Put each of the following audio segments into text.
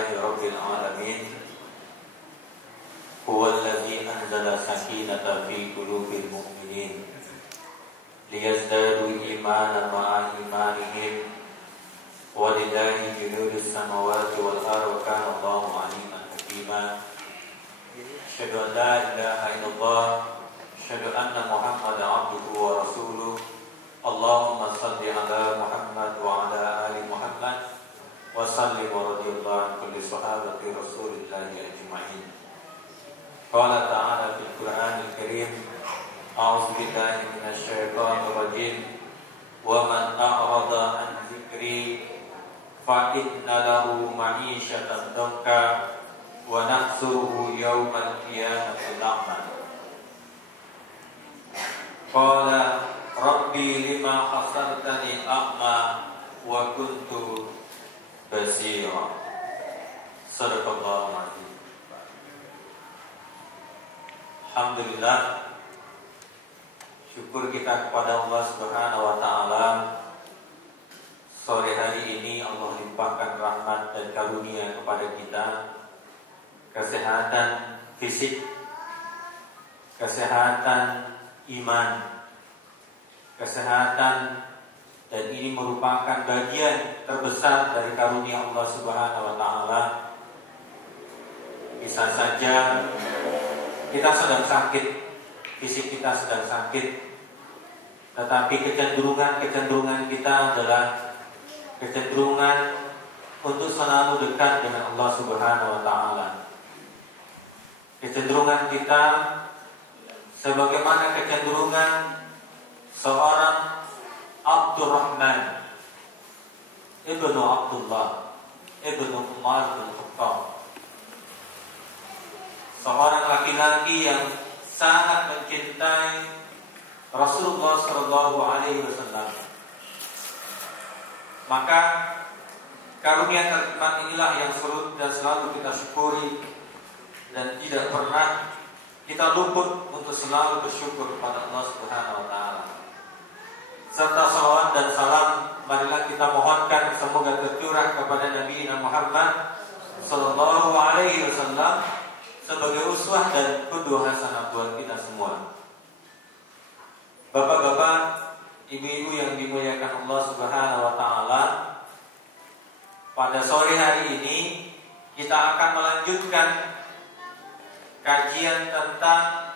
Alhamdulillahi Rabbil Alamin. Huwallazi anzala sakinata fi qulubil mu'minin liyazdadu imanan ma'a imanihim wa lillahi junudus samawati wal ardi wa kana Allahu 'aliman hakima. Asyhadu an la ilaha illallah, asyhadu anna Muhammadan 'abduhu wa rasuluh. Allahumma shalli ala Muhammad wa ala ali Muhammad wa sallim wa radiyallahu an kulli sahabati Rasulillahi ajma'in. Qala ta'ala fil Qur'anil Karim, a'udzu billahi minasy syaithanir rajim. Wa man a'rada an dzikri fa inna lahu ma'isyatan dhanka wa nahsuruhu yaumal qiyamati a'ma. Qala Rabbi lima hasartani a'ma wa kuntu basira. Sadaqallahu alazim. Alhamdulillah, syukur kita kepada Allah Subhanahu wa taala. Sore hari ini Allah limpahkan rahmat dan karunia kepada kita, kesehatan fisik, kesehatan iman, kesehatan, dan ini merupakan bagian terbesar dari karunia Allah Subhanahu wa taala. Bisa saja kita sedang sakit, fisik kita sedang sakit, tetapi kecenderungan kita adalah kecenderungan untuk selalu dekat dengan Allah Subhanahu wa taala. Kecenderungan kita sebagaimana kecenderungan seorang Abdurrahman ibnu Abdullah ibnu Umar bin Khattab, seorang laki-laki yang sangat mencintai Rasulullah Shallallahu Alaihi Wasallam. Maka karunia terhormat inilah yang selalu kita syukuri dan tidak pernah kita luput untuk selalu bersyukur kepada Allah Subhanahu wa taala. Serta salawat dan salam marilah kita mohonkan semoga tercurah kepada Nabi Muhammad sallallahu alaihi wasallam sebagai uswah dan qudwah hasanah buat kita semua. Bapak-bapak, ibu-ibu yang dimuliakan Allah Subhanahu wa taala, pada sore hari ini kita akan melanjutkan kajian tentang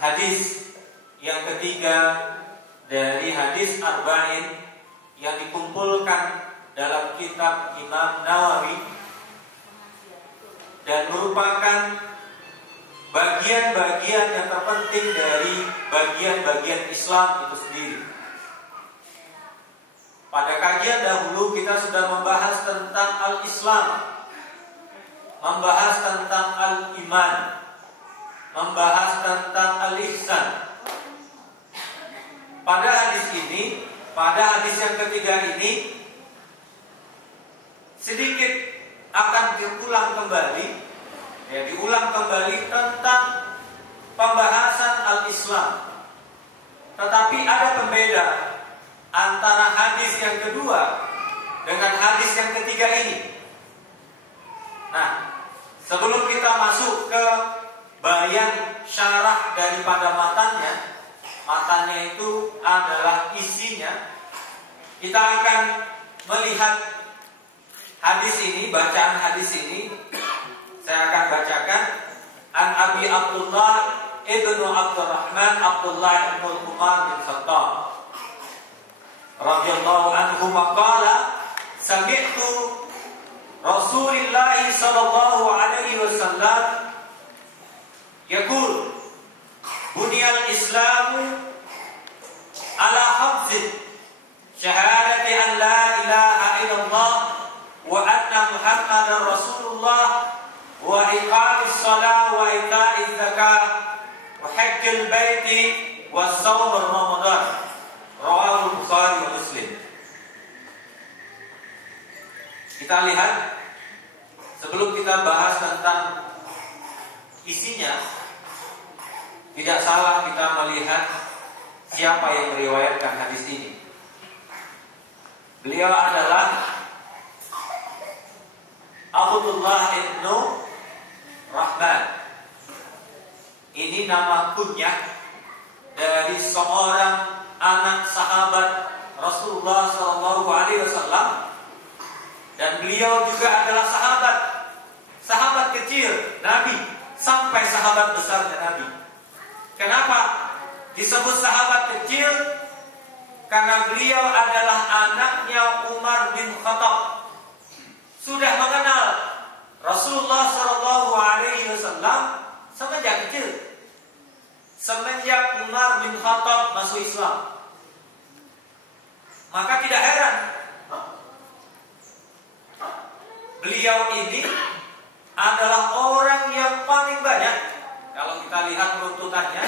hadis yang ketiga dari hadis Arba'in yang dikumpulkan dalam kitab Imam Nawawi dan merupakan bagian-bagian yang terpenting dari bagian-bagian Islam itu sendiri. Pada kajian dahulu kita sudah membahas tentang al-Islam, membahas tentang al-iman, membahas tentang al-ihsan. Pada hadis ini, pada hadis yang ketiga ini, sedikit akan diulang kembali tentang pembahasan al-Islam. Tetapi ada pembeda antara hadis yang kedua dengan hadis yang ketiga ini. Nah, sebelum kita masuk ke bayan syarah daripada matanya itu adalah isinya, kita akan melihat hadis ini, bacaan hadis ini. Saya akan bacakan. An Abi Abdullah ibnu Abdurrahman Abdullah ibnu Umar bin Khattab radhiyallahu anhu maqala sami'tu Rasulullah sallallahu alaihi wasallam yaqul buniyal islamu ala khamsin syahadati an la ilaha illallah wa anna muhammadar rasulullah wa iqamis shalah wa ita'iz zakah wa hajjil baiti wa shaum ramadan. Rawahu Bukhari wa Muslim. Kita lihat sebelum kita bahas tentang isinya, tidak salah kita melihat siapa yang meriwayatkan hadis ini. Beliau adalah Abdullah ibnu Rahman. Ini nama kunyah dari seorang anak sahabat Rasulullah SAW, dan beliau juga adalah sahabat kecil Nabi sampai sahabat besarnya Nabi. Kenapa disebut sahabat kecil? Karena beliau adalah anaknya Umar bin Khattab. Sudah mengenal Rasulullah SAW semenjak kecil, semenjak Umar bin Khattab masuk Islam. Maka tidak heran beliau ini adalah orang yang paling banyak. Kalau kita lihat runtutannya,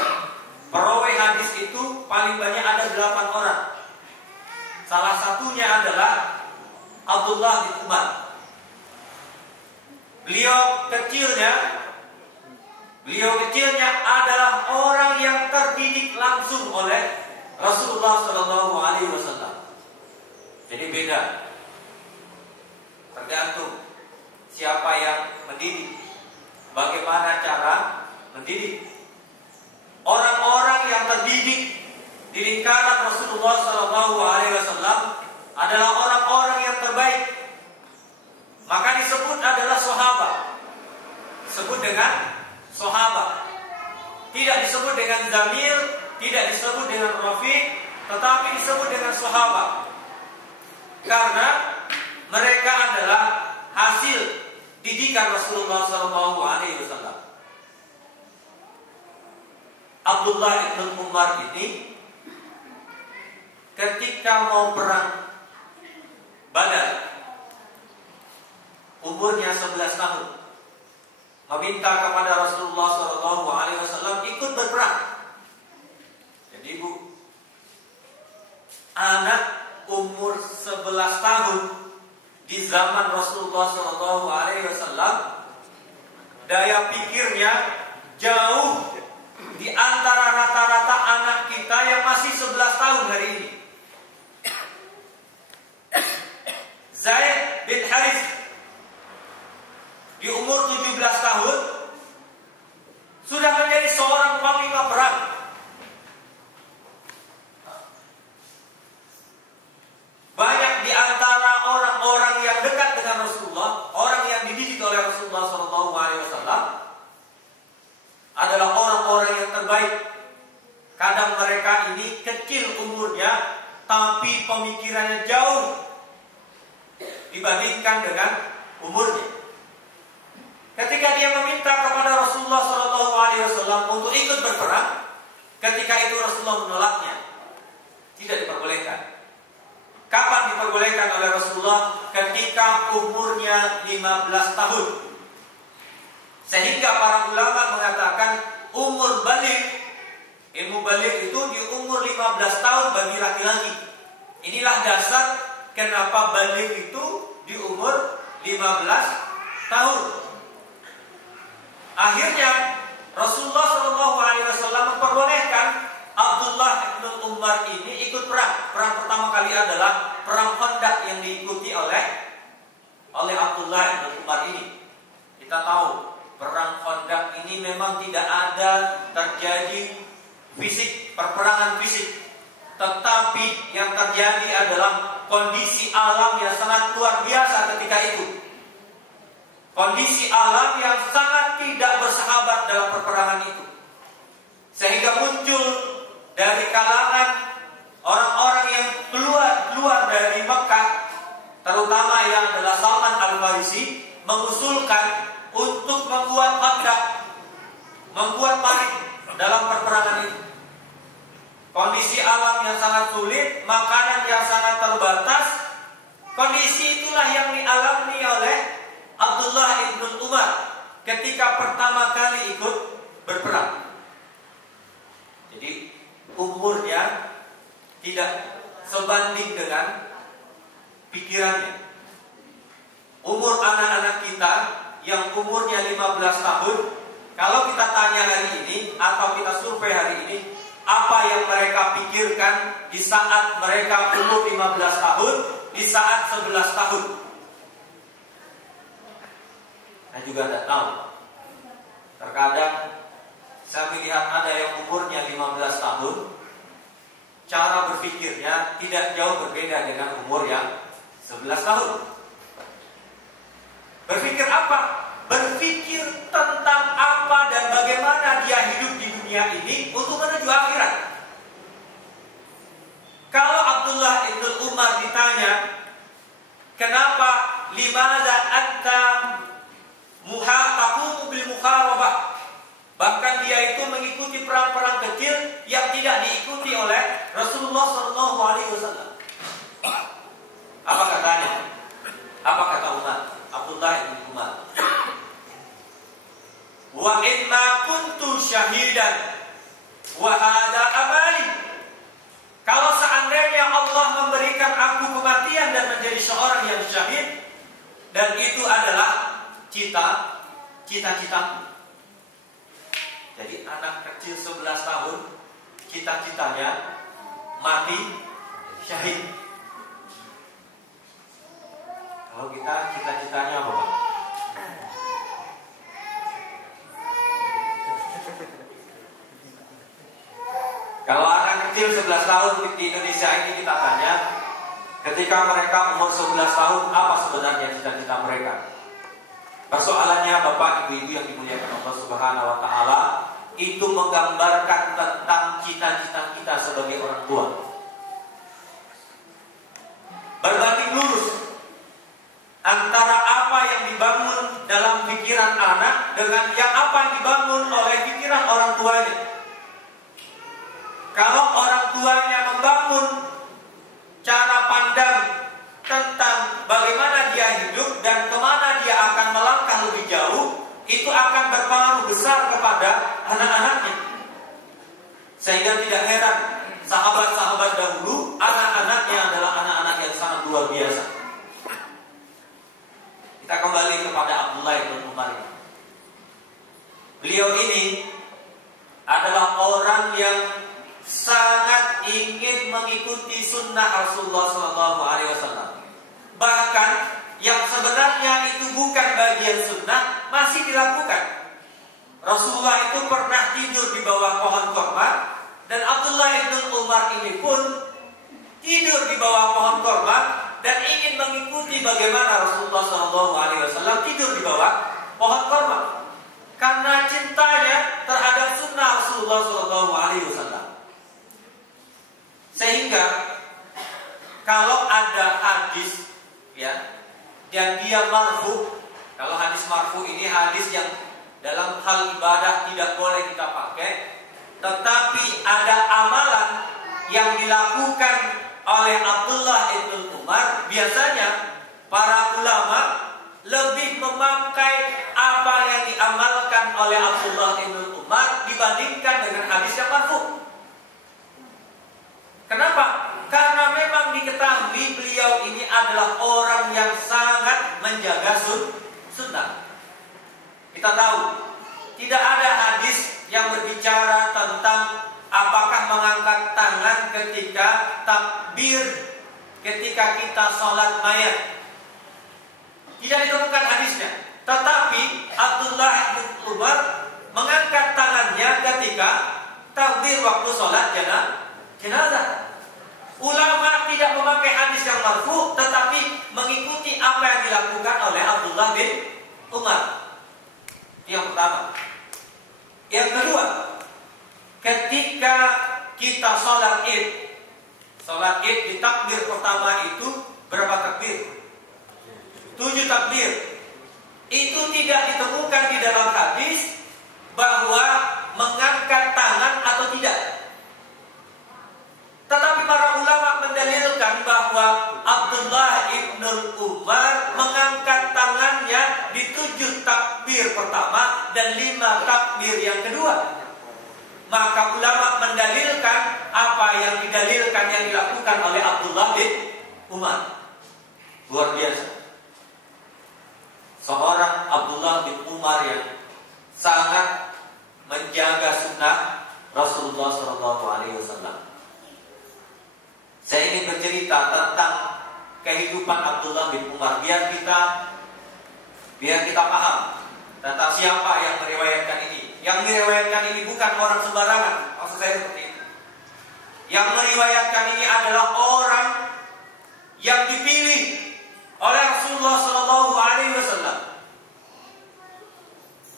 perawi hadis itu paling banyak ada 8 orang. Salah satunya adalah Abdullah bin Umar. Beliau kecilnya adalah orang yang terdidik langsung oleh Rasulullah SAW. Jadi beda, tergantung siapa yang mendidik, bagaimana cara mendidik. Orang-orang yang terdidik di lingkaran Rasulullah SAW adalah orang-orang yang terbaik. Maka disebut adalah sahabat. Disebut dengan sahabat. Tidak disebut dengan zamir, tidak disebut dengan rafiq, tetapi disebut dengan sahabat. Karena mereka adalah hasil didikan Rasulullah SAW. Abdullah ibn Umar ini ketika mau perang Badar, umurnya 11 tahun, meminta kepada Rasulullah SAW ikut berperang. Jadi ibu, anak umur 11 tahun di zaman Rasulullah SAW, daya pikirnya jauh di antara rata-rata anak kita yang masih 11 tahun hari ini. Zaid bin Harith di umur 17 tahun sudah menjadi seorang panglima perang. Banyak di antara orang-orang yang dekat dengan Rasulullah, orang yang dididik oleh Rasulullah SAW, adalah orang-orang yang terbaik. Kadang mereka ini kecil umurnya, tapi pemikirannya jauh dibandingkan dengan umurnya. Ketika dia meminta kepada Rasulullah SAW untuk ikut berperang, ketika itu Rasulullah menolaknya, tidak diperbolehkan. Kapan diperbolehkan oleh Rasulullah? Ketika umurnya 15 tahun. Sehingga para ulama mengatakan umur balik, ilmu balik itu di umur 15 tahun bagi laki-laki. Inilah dasar kenapa balik itu di umur 15 tahun. Akhirnya Rasulullah SAW memperbolehkan Abdullah bin Umar ini ikut perang. Perang pertama kali adalah perang Khandaq yang diikuti oleh Abdullah bin Umar ini. Kita tahu perang Khandaq ini memang tidak ada terjadi fisik, perperangan fisik, tetapi yang terjadi adalah kondisi alam yang sangat luar biasa ketika itu. Kondisi alam yang sangat tidak bersahabat dalam perperangan itu, sehingga muncul dari kalangan orang-orang yang keluar dari Mekah, terutama yang adalah Salman Al-Farisi, mengusulkan untuk membuat Khandaq, membuat parit dalam perperangan itu. Kondisi alam yang sangat sulit, makanan yang sangat terbatas, kondisi itulah yang dialami oleh Abdullah ibn Umar ketika pertama kali ikut berperang. Jadi umurnya tidak sebanding dengan pikirannya. Umur anak-anak kita yang umurnya 15 tahun, kalau kita tanya hari ini atau kita survei hari ini, apa yang mereka pikirkan di saat mereka umur 15 tahun, di saat 11 tahun? Saya juga tidak tahu. Terkadang saya melihat ada yang umurnya 15 tahun, cara berpikirnya tidak jauh berbeda dengan umur yang 11 tahun. Berpikir apa? Berpikir tentang apa dan bagaimana dia hidup di dunia ini untuk menuju akhirat. Kalau Abdullah ibn Umar ditanya, kenapa limadza anta muhaqaqu bil mukharabah? Bahkan dia itu mengikuti perang-perang kecil yang tidak diikuti oleh Rasulullah SAW. Apa katanya? Apa kata Umar? Abdullah bin Umar. Wa inna kuntu syahidan wa hada amali. Kalau seandainya Allah memberikan aku kematian dan menjadi seorang yang syahid, dan itu adalah cita-citaku. Jadi anak kecil 11 tahun cita-citanya mati syahid. Kalau kita cita-citanya apa, Pak? Kalau anak kecil 11 tahun di Indonesia ini kita tanya, ketika mereka umur 11 tahun, apa sebenarnya cita-cita mereka? Persoalannya Bapak Ibu yang dimuliakan Allah Subhanahu wa taala, itu menggambarkan tentang cita-cita kita sebagai orang tua. Berbanding lurus antara apa yang dibangun dalam pikiran anak dengan yang apa yang dibangun oleh pikiran orang tuanya. Kalau orang tuanya membangun cara pandang tentang bagaimana dia hidup dan kemana dia akan melangkah lebih jauh, itu akan berpengaruh besar kepada anak-anaknya. Sehingga tidak heran sahabat-sahabat dahulu anak-anaknya adalah anak-anak yang sangat luar biasa. Kita kembali kepada Abdullah bin Umar. Beliau ini adalah orang yang sangat ingin mengikuti sunnah Rasulullah SAW. Bahkan yang sebenarnya itu bukan bagian sunnah masih dilakukan. Rasulullah itu pernah tidur di bawah pohon korma, dan Abdullah bin Umar ini pun tidur di bawah pohon korma dan ingin mengikuti bagaimana Rasulullah SAW tidur di bawah pohon korma karena cintanya terhadap sunnah Rasulullah SAW. Sehingga kalau ada hadis ya dan dia marfu, kalau hadis marfu ini hadis yang dalam hal ibadah tidak boleh kita pakai, tetapi ada amalan yang dilakukan oleh Abdullah ibn Umar, biasanya para ulama lebih memakai apa yang diamalkan oleh Abdullah ibn Umar dibandingkan dengan hadis yang marfu. Kenapa? Karena memang diketahui beliau ini adalah orang yang sangat menjaga sunnah. Kita tahu tidak ada hadis yang berbicara tentang apakah mengangkat tangan ketika takbir ketika kita sholat mayat. Tidak ditemukan hadisnya. Tetapi Abdullah bin Umar mengangkat tangannya ketika takbir waktu sholat jenazah. Ulama tidak memakai hadis yang marfu, tetapi mengikuti apa yang dilakukan oleh Abdullah bin Umar. Yang pertama. Yang kedua, ketika kita sholat id di takbir pertama itu berapa takbir? 7 takbir. Itu tidak ditemukan di dalam hadis bahwa mengangkat tangan atau tidak. Tetapi para ulama mendalilkan bahwa Abdullah ibn Umar mengangkat tangannya di 7 takbir pertama dan 5 takbir yang kedua. Maka ulama mendalilkan apa yang didalilkan yang dilakukan oleh Abdullah bin Umar. Luar biasa. Seorang Abdullah bin Umar yang sangat menjaga sunnah Rasulullah SAW. Saya ingin bercerita tentang kehidupan Abdullah bin Umar biar kita paham Tentang siapa yang meriwayatkan ini? Yang meriwayatkan ini bukan orang sembarangan. Maksud saya seperti itu. Yang meriwayatkan ini adalah orang yang dipilih oleh Rasulullah SAW.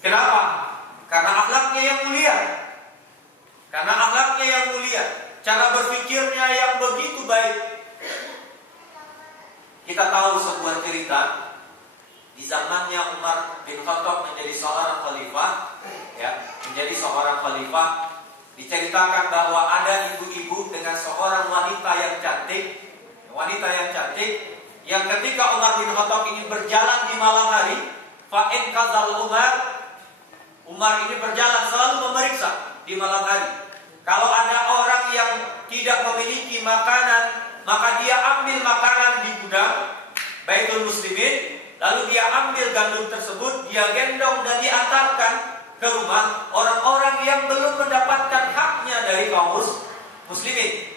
Kenapa? Karena akhlaknya yang mulia. Karena akhlaknya yang mulia, cara berpikirnya yang begitu baik. Kita tahu sebuah cerita di zamannya Umar bin Khattab menjadi seorang khalifah, ya, menjadi seorang khalifah. Diceritakan bahwa ada ibu-ibu dengan seorang wanita yang cantik, yang ketika Umar bin Khattab ini berjalan di malam hari, fa'in kazal Umar ini berjalan selalu memeriksa di malam hari. Kalau ada orang yang tidak memiliki makanan, maka dia ambil makanan di gudang Baitul Muslimin, lalu dia ambil gandum tersebut, dia gendong dan diantarkan ke rumah orang-orang yang belum mendapatkan haknya dari kaum muslimin.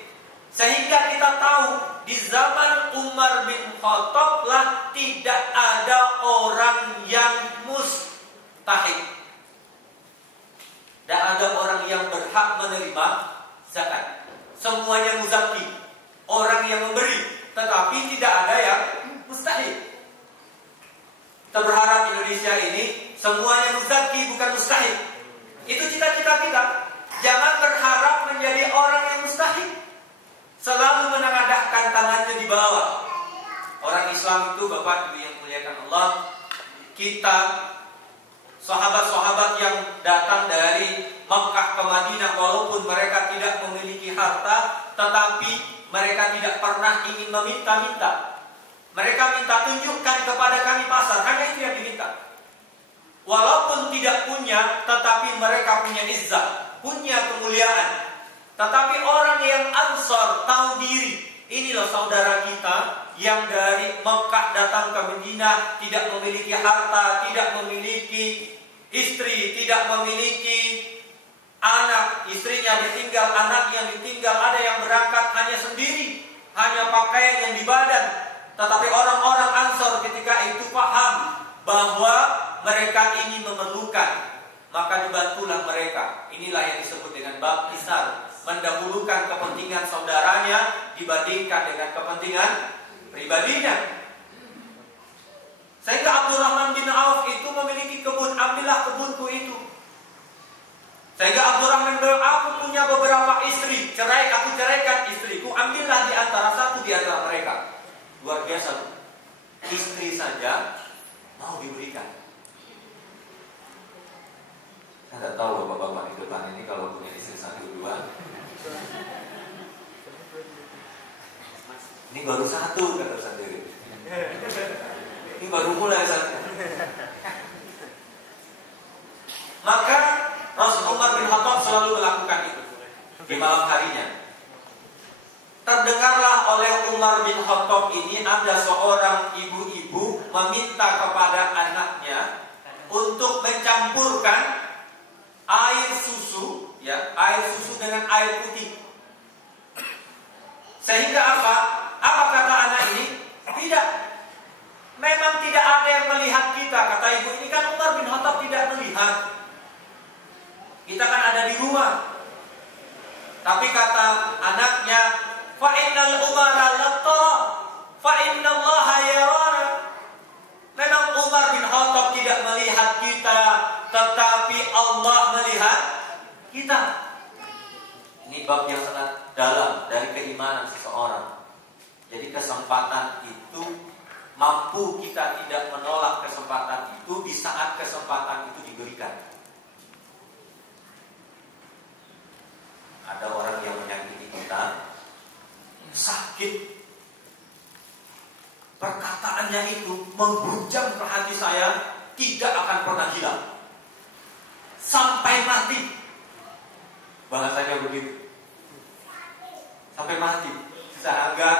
Sehingga kita tahu di zaman Umar bin Khattab lah tidak ada orang yang mustahik. Dan ada orang yang berhak menerima zakat. Semuanya muzaki, orang yang memberi, tetapi tidak ada yang mustahik. Kita berharap Indonesia ini semuanya muzaki, bukan mustahik. Itu cita-cita kita. Jangan berharap menjadi orang yang mustahik, selalu menengadahkan tangannya di bawah. Orang Islam itu, Bapak Ibu yang muliakan Allah, kita sahabat-sahabat yang datang dari Makkah ke Madinah, walaupun mereka tidak memiliki harta, tetapi mereka tidak pernah ingin meminta-minta. Mereka minta, tunjukkan kepada kami pasar, hanya itu yang diminta. Walaupun tidak punya, tetapi mereka punya izzah, punya kemuliaan. Tetapi orang yang Ansor tahu diri. Inilah saudara kita yang dari Mekah datang ke Madinah, tidak memiliki harta, tidak memiliki istri, tidak memiliki anak, istrinya ditinggal, anak yang ditinggal, ada yang berangkat hanya sendiri, hanya pakaian yang di badan. Tetapi orang-orang Ansor ketika itu paham bahwa mereka ini memerlukan, maka dibantulah mereka. Inilah yang disebut dengan bab isar, mendahulukan kepentingan saudaranya dibandingkan dengan kepentingan pribadinya. Sehingga Abdurrahman bin Auf itu memiliki kebun, ambillah kebunku itu. Sehingga Abdurrahman bin Auf punya beberapa istri, aku ceraikan istriku, ambillah di antara satu di antara mereka. Luar biasa, istri saja mau diberikan. Saya tidak tahu bapak-bapak di depan ini kalau punya istri satu dua. Ini baru satu kata sendiri. Ini baru mulai saja. Maka Rasul Umar bin Khattab selalu melakukan itu di malam harinya. Terdengarlah oleh Umar bin Khattab ini ada seorang ibu-ibu meminta kepada anaknya untuk mencampurkan air susu, ya, air susu dengan air putih. Sehingga apa? Apa kata anak ini? Tidak. Memang tidak ada yang melihat kita, kata ibu ini. Kan Umar bin Khattab tidak melihat. Kita kan ada di rumah. Tapi kata anaknya, fa innal umara lattara fa innallaha yarana. Memang Umar bin Khattab tidak melihat kita, tetapi Allah melihat kita. Ini bab yang sangat dalam dari keimanan seseorang. Jadi kesempatan itu, mampu kita tidak menolak kesempatan itu di saat kesempatan itu diberikan. Ada orang yang menyakiti kita, sakit, perkataannya itu menghujam ke hati saya, tidak akan pernah hilang sampai mati. Bahasanya begitu, sampai mati. Sehingga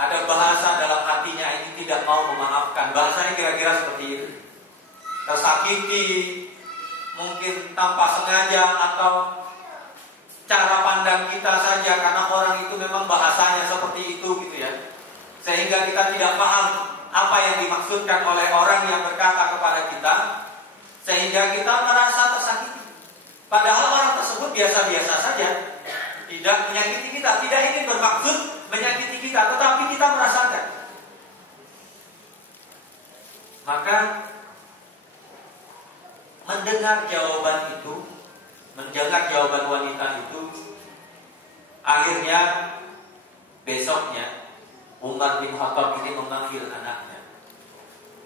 ada bahasa dalam hatinya ini tidak mau memaafkan. Bahasanya kira-kira seperti itu. Tersakiti, mungkin tanpa sengaja atau cara pandang kita saja, karena orang itu memang bahasanya seperti itu gitu ya. Sehingga kita tidak paham apa yang dimaksudkan oleh orang yang berkata kepada kita. Sehingga sehingga kita merasa tersakiti. Padahal orang tersebut biasa-biasa saja, tidak menyakiti kita, tidak ingin bermaksud menyakiti kita, tetapi kita merasakan. Maka mendengar jawaban wanita itu, akhirnya besoknya Umar bin Khattab ini memanggil anaknya.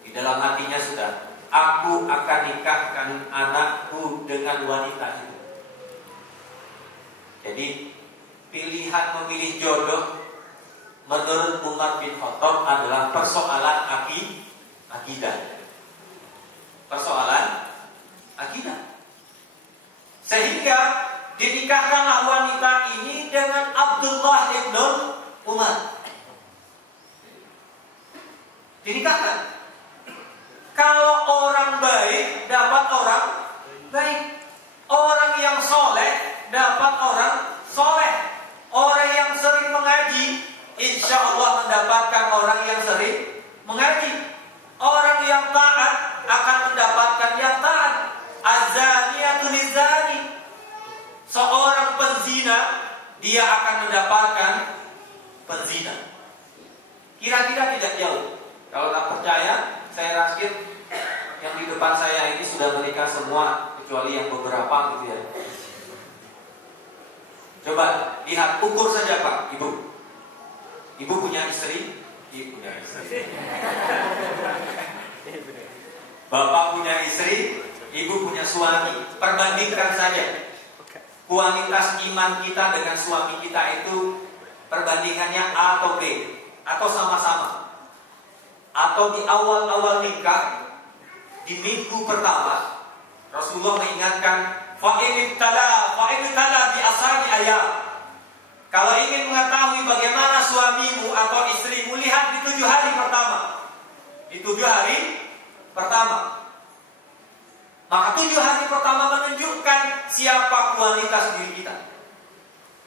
Di dalam hatinya sudah, aku akan nikahkan anakku dengan wanita itu. Jadi pilihan memilih jodoh menurut Umar bin Khattab adalah persoalan akidah. Persoalan akidah. Sehingga dinikahkanlah wanita ini dengan Abdullah ibn Umar. Dinikahkan. Kalau orang baik dapat orang baik, orang yang soleh dapat orang soleh, orang yang sering mengaji insya Allah mendapatkan orang yang sering mengaji, orang yang taat akan mendapatkan yang taat. Az-zaniyatu liz-zani, seorang penzina dia akan mendapatkan penzina. Kira-kira tidak jauh. Kalau tak percaya, saya raskin yang di depan saya ini sudah menikah semua kecuali yang beberapa gitu ya. Coba lihat, ukur saja Pak, Ibu. Ibu punya istri, Ibu punya istri. Bapak punya istri, Ibu punya suami. Perbandingkan saja kualitas iman kita dengan suami kita itu, perbandingannya A atau B, atau sama-sama. Atau di awal-awal nikah, di minggu pertama, Rasulullah mengingatkan, fa'inibtala bi asami ayat. Kalau ingin mengetahui bagaimana suamimu atau istrimu, lihat di 7 hari pertama. Di 7 hari pertama. Maka 7 hari pertama menunjukkan siapa kualitas diri kita.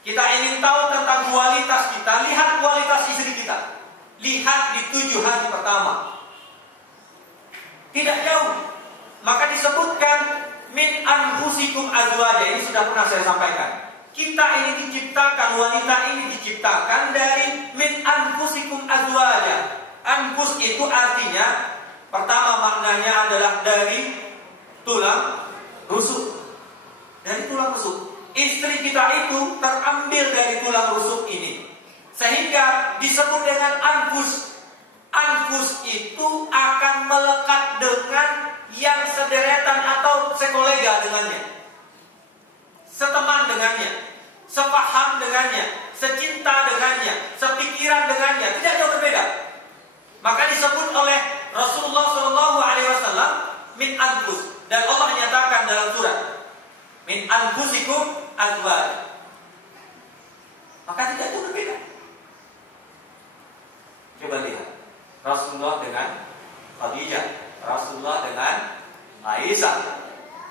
Kita ingin tahu tentang kualitas kita, lihat kualitas istri kita. Lihat di 7 hari pertama. Tidak jauh. Maka disebutkan min anfusikum azwaja. Ini sudah pernah saya sampaikan. Kita ini diciptakan, wanita ini diciptakan dari min anfusikum azwaja. Anfus itu artinya, pertama maknanya adalah dari tulang rusuk. Dari tulang rusuk. Istri kita itu terambil dari tulang rusuk ini. Sehingga disebut dengan anfus. Anfus itu akan melekat dengan yang sederetan atau sekolega dengannya, seteman dengannya, sepaham dengannya, secinta dengannya, sepikiran dengannya, tidak jauh berbeda. Maka disebut oleh Rasulullah SAW min anfus, dan Allah nyatakan dalam surat min anfusikum azwaj. Maka tidak jauh berbeda. Coba lihat Rasulullah dengan Khadijah, Rasulullah dengan Aisyah,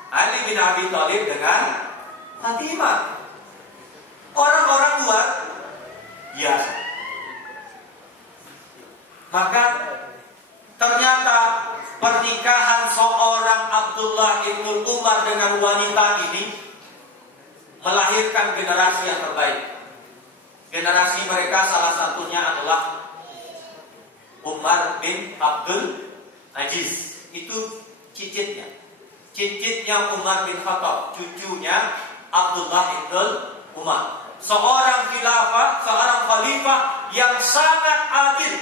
Ali bin Abi Thalib dengan Fatimah. Orang-orang luar biasa. Maka ternyata pernikahan seorang Abdullah ibn Umar dengan wanita ini melahirkan generasi yang terbaik. Generasi mereka salah satunya adalah Umar bin Abdul Aziz. Itu cicitnya. Cicitnya Umar bin Khattab, cucunya Abdullah ibn Umar. Seorang khilafah, seorang khalifah yang sangat adil,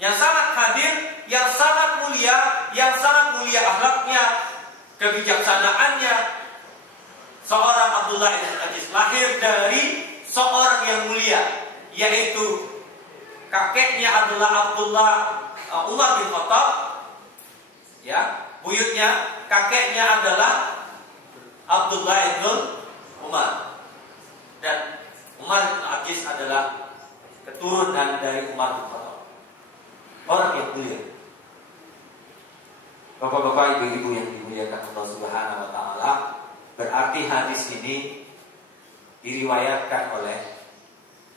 yang sangat hadir, yang sangat mulia akhlaknya, kebijaksanaannya. Seorang Abdullah ibn Aziz lahir dari seorang yang mulia, yaitu kakeknya adalah Umar bin Khattab, ya, buyutnya, kakeknya adalah Abdullah ibn Umar, dan Umar bin Aziz adalah keturunan dari Umar bin Khattab, orang yang mulia. Bapak-bapak, ibu-ibu yang dimuliakan Allah Subhanahu wa taala, berarti hadis ini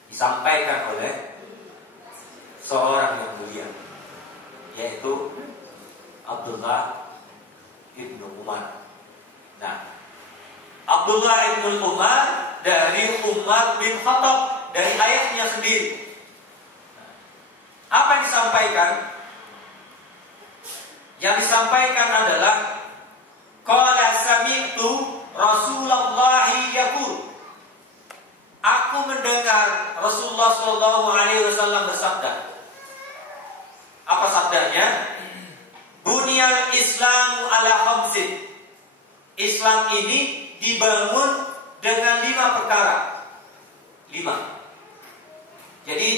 disampaikan oleh seorang yang mulia, yaitu Abdullah ibn Umar. Nah, Abdullah ibn Umar dari Umar bin Khattab, dari ayahnya sendiri. Apa yang disampaikan? Yang disampaikan adalah qala sami'tu Rasulullah yaqul. Aku mendengar Rasulullah sallallahu alaihi wasallam bersabda. Apa sabdanya? Bunyal Islamu ala khamsin. Islam ini dibangun dengan 5 perkara. 5. Jadi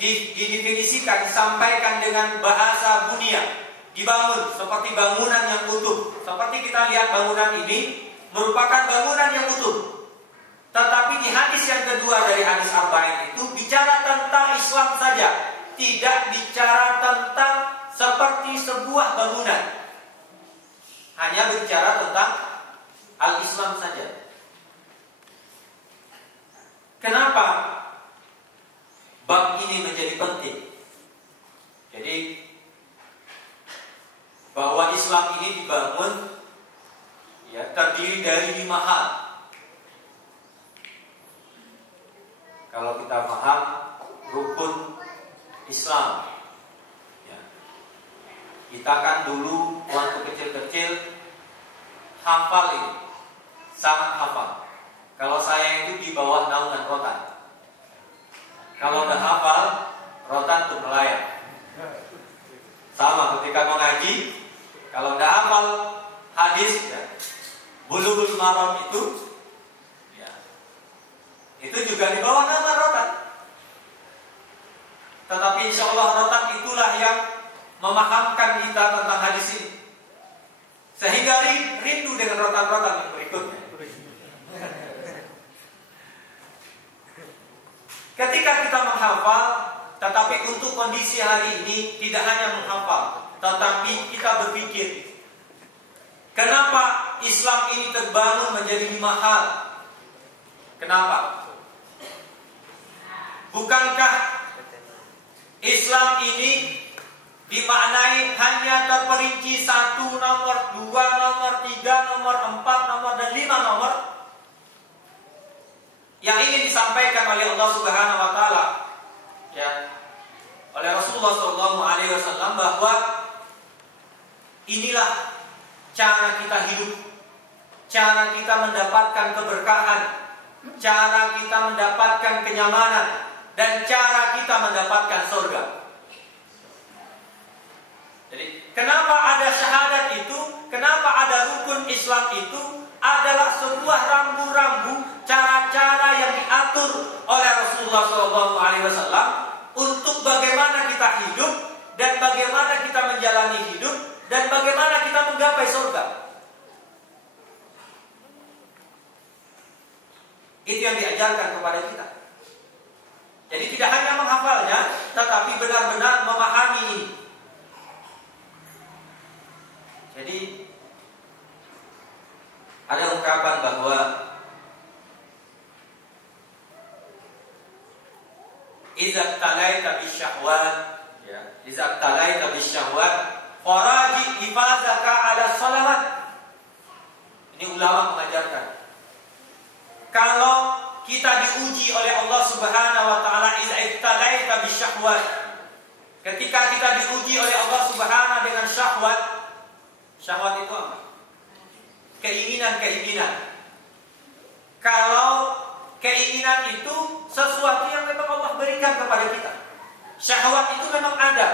didefinisikan, disampaikan dengan bahasa bunia. Dibangun seperti bangunan yang utuh. Seperti kita lihat bangunan ini merupakan bangunan yang utuh. Tetapi di hadis yang kedua dari hadis Arba'in itu bicara tentang Islam saja, tidak bicara tentang seperti sebuah bangunan. Hanya bicara tentang al-Islam saja. Kenapa bab ini menjadi penting? Jadi bahwa Islam ini dibangun terdiri dari 5 hal. Kalau kita paham rukun Islam, ya, kita kan dulu waktu kecil-kecil hafal ini, sangat hafal. Kalau saya itu di bawah naungan rotan. Kalau udah hafal, rotan tuh melayang. Sama ketika mengaji, kalau udah hafal hadis, ya, Bulughul Maram itu juga di bawah nama rotan. Tetapi insya Allah rotan itulah yang memahamkan kita tentang hadis ini, sehingga rindu dengan rotan-rotan yang berikutnya. Ketika kita menghafal, tetapi untuk kondisi hari ini tidak hanya menghafal, tetapi kita berpikir, kenapa Islam ini terbangun menjadi 5 hal? Kenapa? Bukankah Islam ini dimaknai hanya terperinci 1 nomor, 2 nomor, 3 nomor, 4 nomor, dan 5 nomor yang ingin disampaikan oleh Allah Subhanahu wa taala, ya, oleh Rasulullah sallallahu alaihi wasallam, bahwa inilah cara kita hidup, cara kita mendapatkan keberkahan, cara kita mendapatkan kenyamanan, dan cara kita mendapatkan surga. Jadi, kenapa ada syahadat itu? Kenapa ada rukun Islam itu? Adalah sebuah rambu-rambu, cara-cara yang diatur oleh Rasulullah SAW untuk bagaimana kita hidup dan bagaimana kita menjalani hidup dan bagaimana kita menggapai surga. Itu yang diajarkan kepada kita. Jadi tidak hanya menghafalnya, tetapi benar-benar memahami ini. Jadi ada ungkapan bahwa idza talaita bisyahwat, ya, idza talaita bisyahwat faraji ifazaka ala salawat. Ini ulama mengajarkan, kalau kita diuji oleh Allah Subhanahu wa taala, idza talaita bisyahwat, ketika kita diuji oleh Allah Subhanahu dengan syahwat. Syahwat itu apa? Keinginan-keinginan. Kalau keinginan itu sesuatu yang memang Allah berikan kepada kita, syahwat itu memang ada.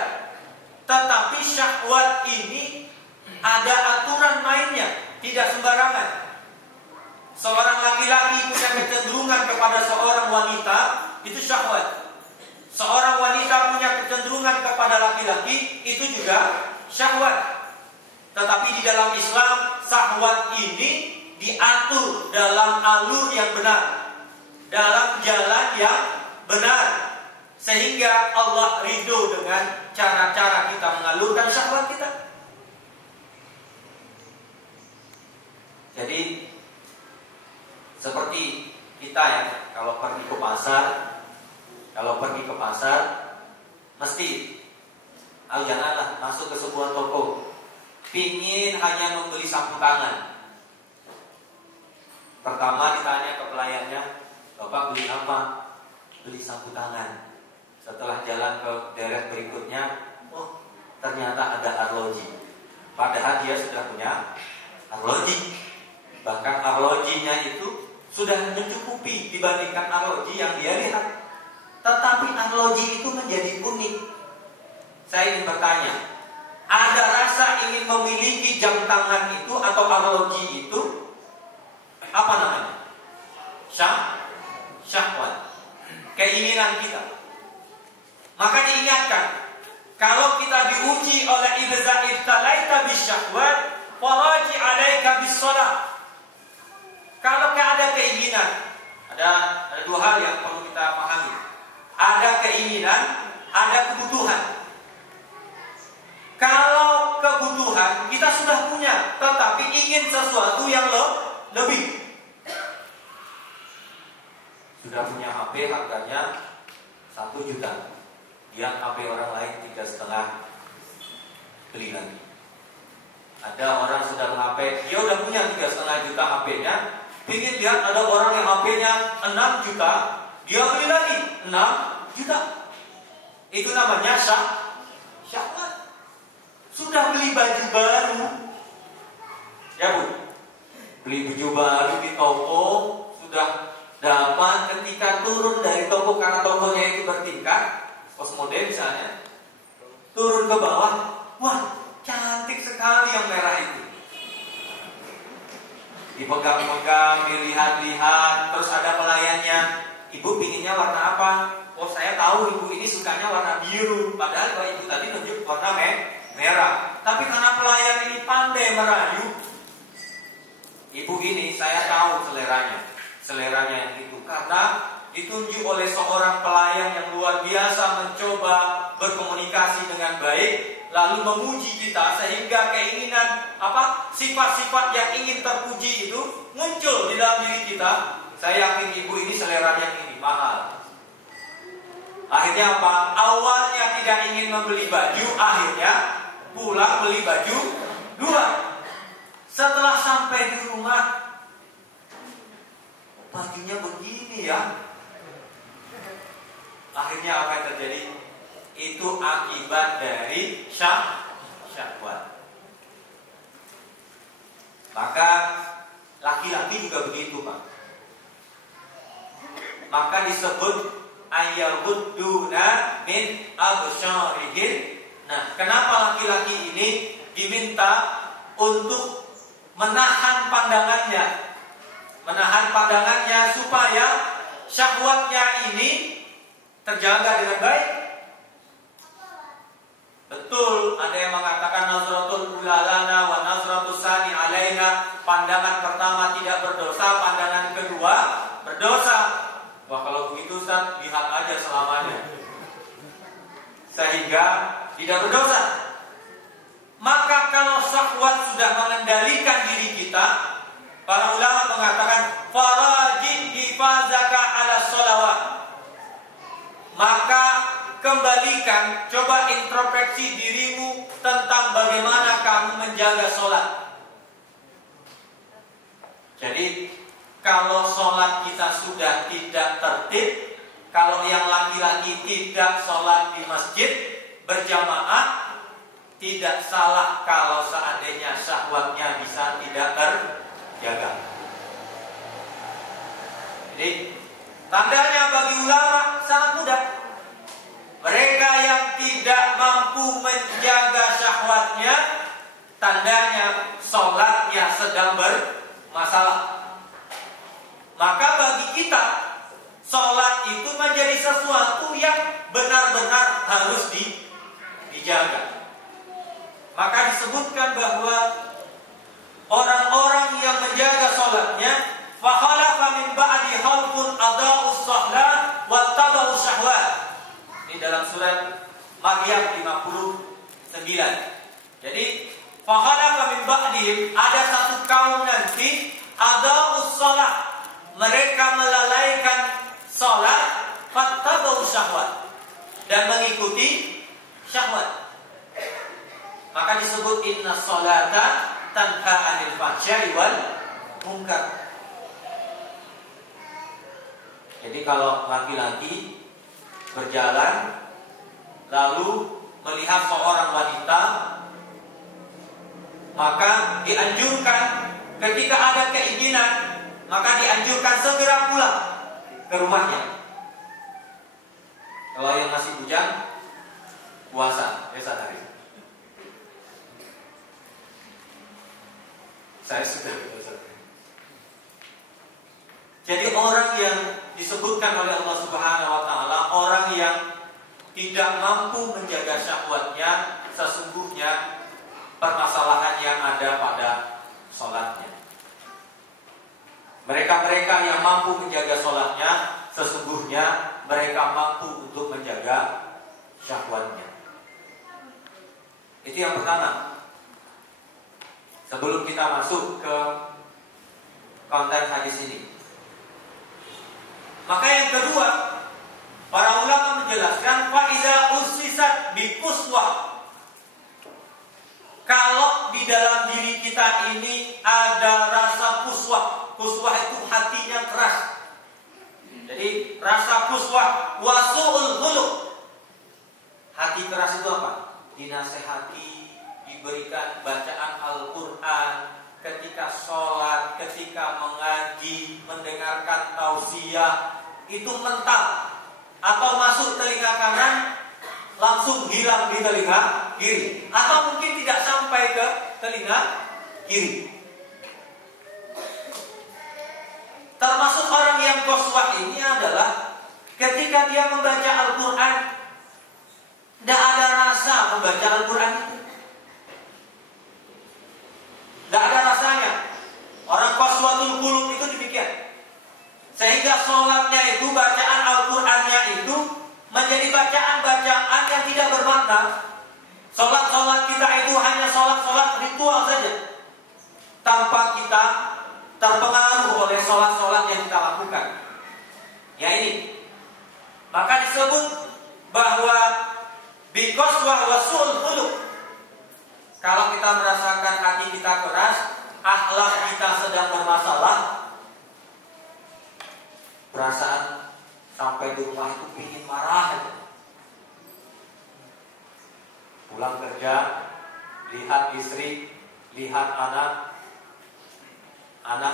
Tetapi syahwat ini ada aturan mainnya, tidak sembarangan. Seorang laki-laki punya kecenderungan kepada seorang wanita, itu syahwat. Seorang wanita punya kecenderungan kepada laki-laki, itu juga syahwat. Tetapi di dalam Islam, syahwat ini diatur dalam alur yang benar, dalam jalan yang benar, sehingga Allah ridho dengan cara-cara kita mengalurkan syahwat kita. Jadi seperti kita, ya, kalau pergi ke pasar, mesti janganlah masuk ke sebuah toko pingin hanya membeli sapu tangan. Pertama ditanya ke pelayannya, "Bapak beli apa?" "Beli sapu tangan." Setelah jalan ke deret berikutnya, oh ternyata ada arloji. Padahal dia sudah punya arloji. Bahkan arlojinya itu sudah mencukupi dibandingkan arloji yang dia lihat. Tetapi arloji itu menjadi unik. Saya ingin bertanya, ada rasa ingin memiliki jam tangan itu atau arloji itu? Apa namanya? Syahwat. Keinginan kita. Maka diingatkan, kalau kita diuji oleh idza ibtalaita bisyahwat, faraji 'alaika bis-shalah. Kalau ada keinginan, ada dua hal yang perlu kita pahami. Ada keinginan, ada kebutuhan. Kalau kebutuhan kita sudah punya, tetapi ingin sesuatu yang lebih. Sudah punya HP harganya 1 juta. Yang HP orang lain 3,5, beli lagi. Ada orang sudah HP, dia udah punya 3,5 juta HP-nya, ingin lihat ada orang yang HP-nya 6 juta, dia beli lagi 6 juta. Itu namanya syahwat. Sudah beli baju baru, ya Bu, beli baju baru di toko, sudah dapat, ketika turun dari toko karena tokonya itu bertingkat, Cosmode misalnya, turun ke bawah, wah cantik sekali yang merah itu. Dipegang-pegang, dilihat-lihat, terus ada pelayannya, "Ibu pinginnya warna apa?" "Oh saya tahu ibu ini sukanya warna biru." Padahal kalau ibu tadi tunjuk warna merah. Tapi karena pelayan ini pandai merayu, "Ibu ini saya tahu seleranya yang itu." Karena ditunjuk oleh seorang pelayan yang luar biasa mencoba berkomunikasi dengan baik, lalu memuji kita sehingga keinginan sifat-sifat yang ingin terpuji itu muncul di dalam diri kita. Saya yakin ibu ini seleranya ini mahal. Akhirnya apa? Awalnya tidak ingin membeli baju, akhirnya pulang beli baju 2. Setelah sampai di rumah, bajunya begini ya. Akhirnya apa yang terjadi? Itu akibat dari syahwat. Maka laki-laki juga begitu, Pak. Maka disebut ayyaghudduna min absyarihim. Nah, kenapa laki-laki ini diminta untuk menahan pandangannya? Menahan pandangannya supaya syahwatnya ini terjaga dengan baik. Betul, ada yang mengatakan nazratul ulalana wa nazratus sani alaina. Pandangan pertama tidak berdosa, pandangan kedua berdosa. Wah, kalau begitu Ustaz, lihat aja selamanya, sehingga tidak berdosa. Maka kalau syahwat sudah mengendalikan diri kita, para ulama mengatakan farajid hifazaka ala sholawat. Maka kembalikan, coba introspeksi dirimu tentang bagaimana kamu menjaga sholat. Jadi kalau sholat kita sudah tidak tertib, kalau yang laki-laki tidak sholat di masjid berjamaah, tidak salah kalau seandainya syahwatnya bisa tidak terjaga. Jadi tandanya bagi ulama sangat mudah. Mereka yang tidak mampu menjaga syahwatnya, tandanya sholatnya sedang bermasalah. Maka bagi kita, sholat itu menjadi sesuatu yang benar-benar harus dijaga. Maka disebutkan bahwa orang-orang yang menjaga sholatnya, fa khalafa min ba'di khalqun adaa'us shalah wa tabau syahwat. Ini dalam surat Maryam 59. Jadi fa khalafa min ba'dihim, ada satu kaum nanti adaa'us shalah, mereka melalaikan sholat, fattabau syahwat, dan mengikuti syahwat. Maka Maka disebut inna sholata tanha 'anil fahsya'i wal munkar. Jadi kalau laki-laki berjalan lalu melihat seorang wanita, maka dianjurkan ketika ada keinginan, maka dianjurkan segera pulang ke rumahnya. Kalau yang masih bujang, puasa esok hari. Saya sudah puasa. Jadi orang yang disebutkan oleh Allah Subhanahu wa taala, orang yang tidak mampu menjaga syahwatnya, sesungguhnya permasalahan yang ada pada sholatnya. Mereka-mereka yang mampu menjaga sholatnya, sesungguhnya mereka mampu untuk menjaga syahwatnya. Itu yang pertama. Sebelum kita masuk ke konten hadis ini, maka yang kedua, para ulama menjelaskan faiza usisat bi quswah. Kalau di dalam diri kita ini ada rasa quswah. Quswah itu hatinya keras. Jadi rasa quswah wasu'ul khuluq. Hati keras itu apa? Dinasehati, diberikan bacaan Al-Qur'an, ketika sholat, ketika mengaji, mendengarkan tausiah, itu mental atau masuk telinga kanan langsung hilang di telinga kiri, atau mungkin tidak sampai ke telinga kiri. Termasuk orang yang quswah ini adalah ketika dia membaca Al-Quran, tidak ada rasa membaca Al-Quran itu, tidak ada rasanya. Orang qaswatul qulub itu demikian. Sehingga sholatnya itu, bacaan Al-Qurannya itu menjadi bacaan-bacaan yang tidak bermakna. Sholat-sholat kita itu hanya sholat-sholat ritual saja, tanpa kita terpengaruh oleh sholat-sholat yang kita lakukan. Ya ini. Maka disebut bahwa biqaswah wasul khuluq. Kalau kita merasakan hati kita keras, akhlak kita sedang bermasalah, perasaan sampai di rumah itu ingin marah aja. Pulang kerja, lihat istri, lihat anak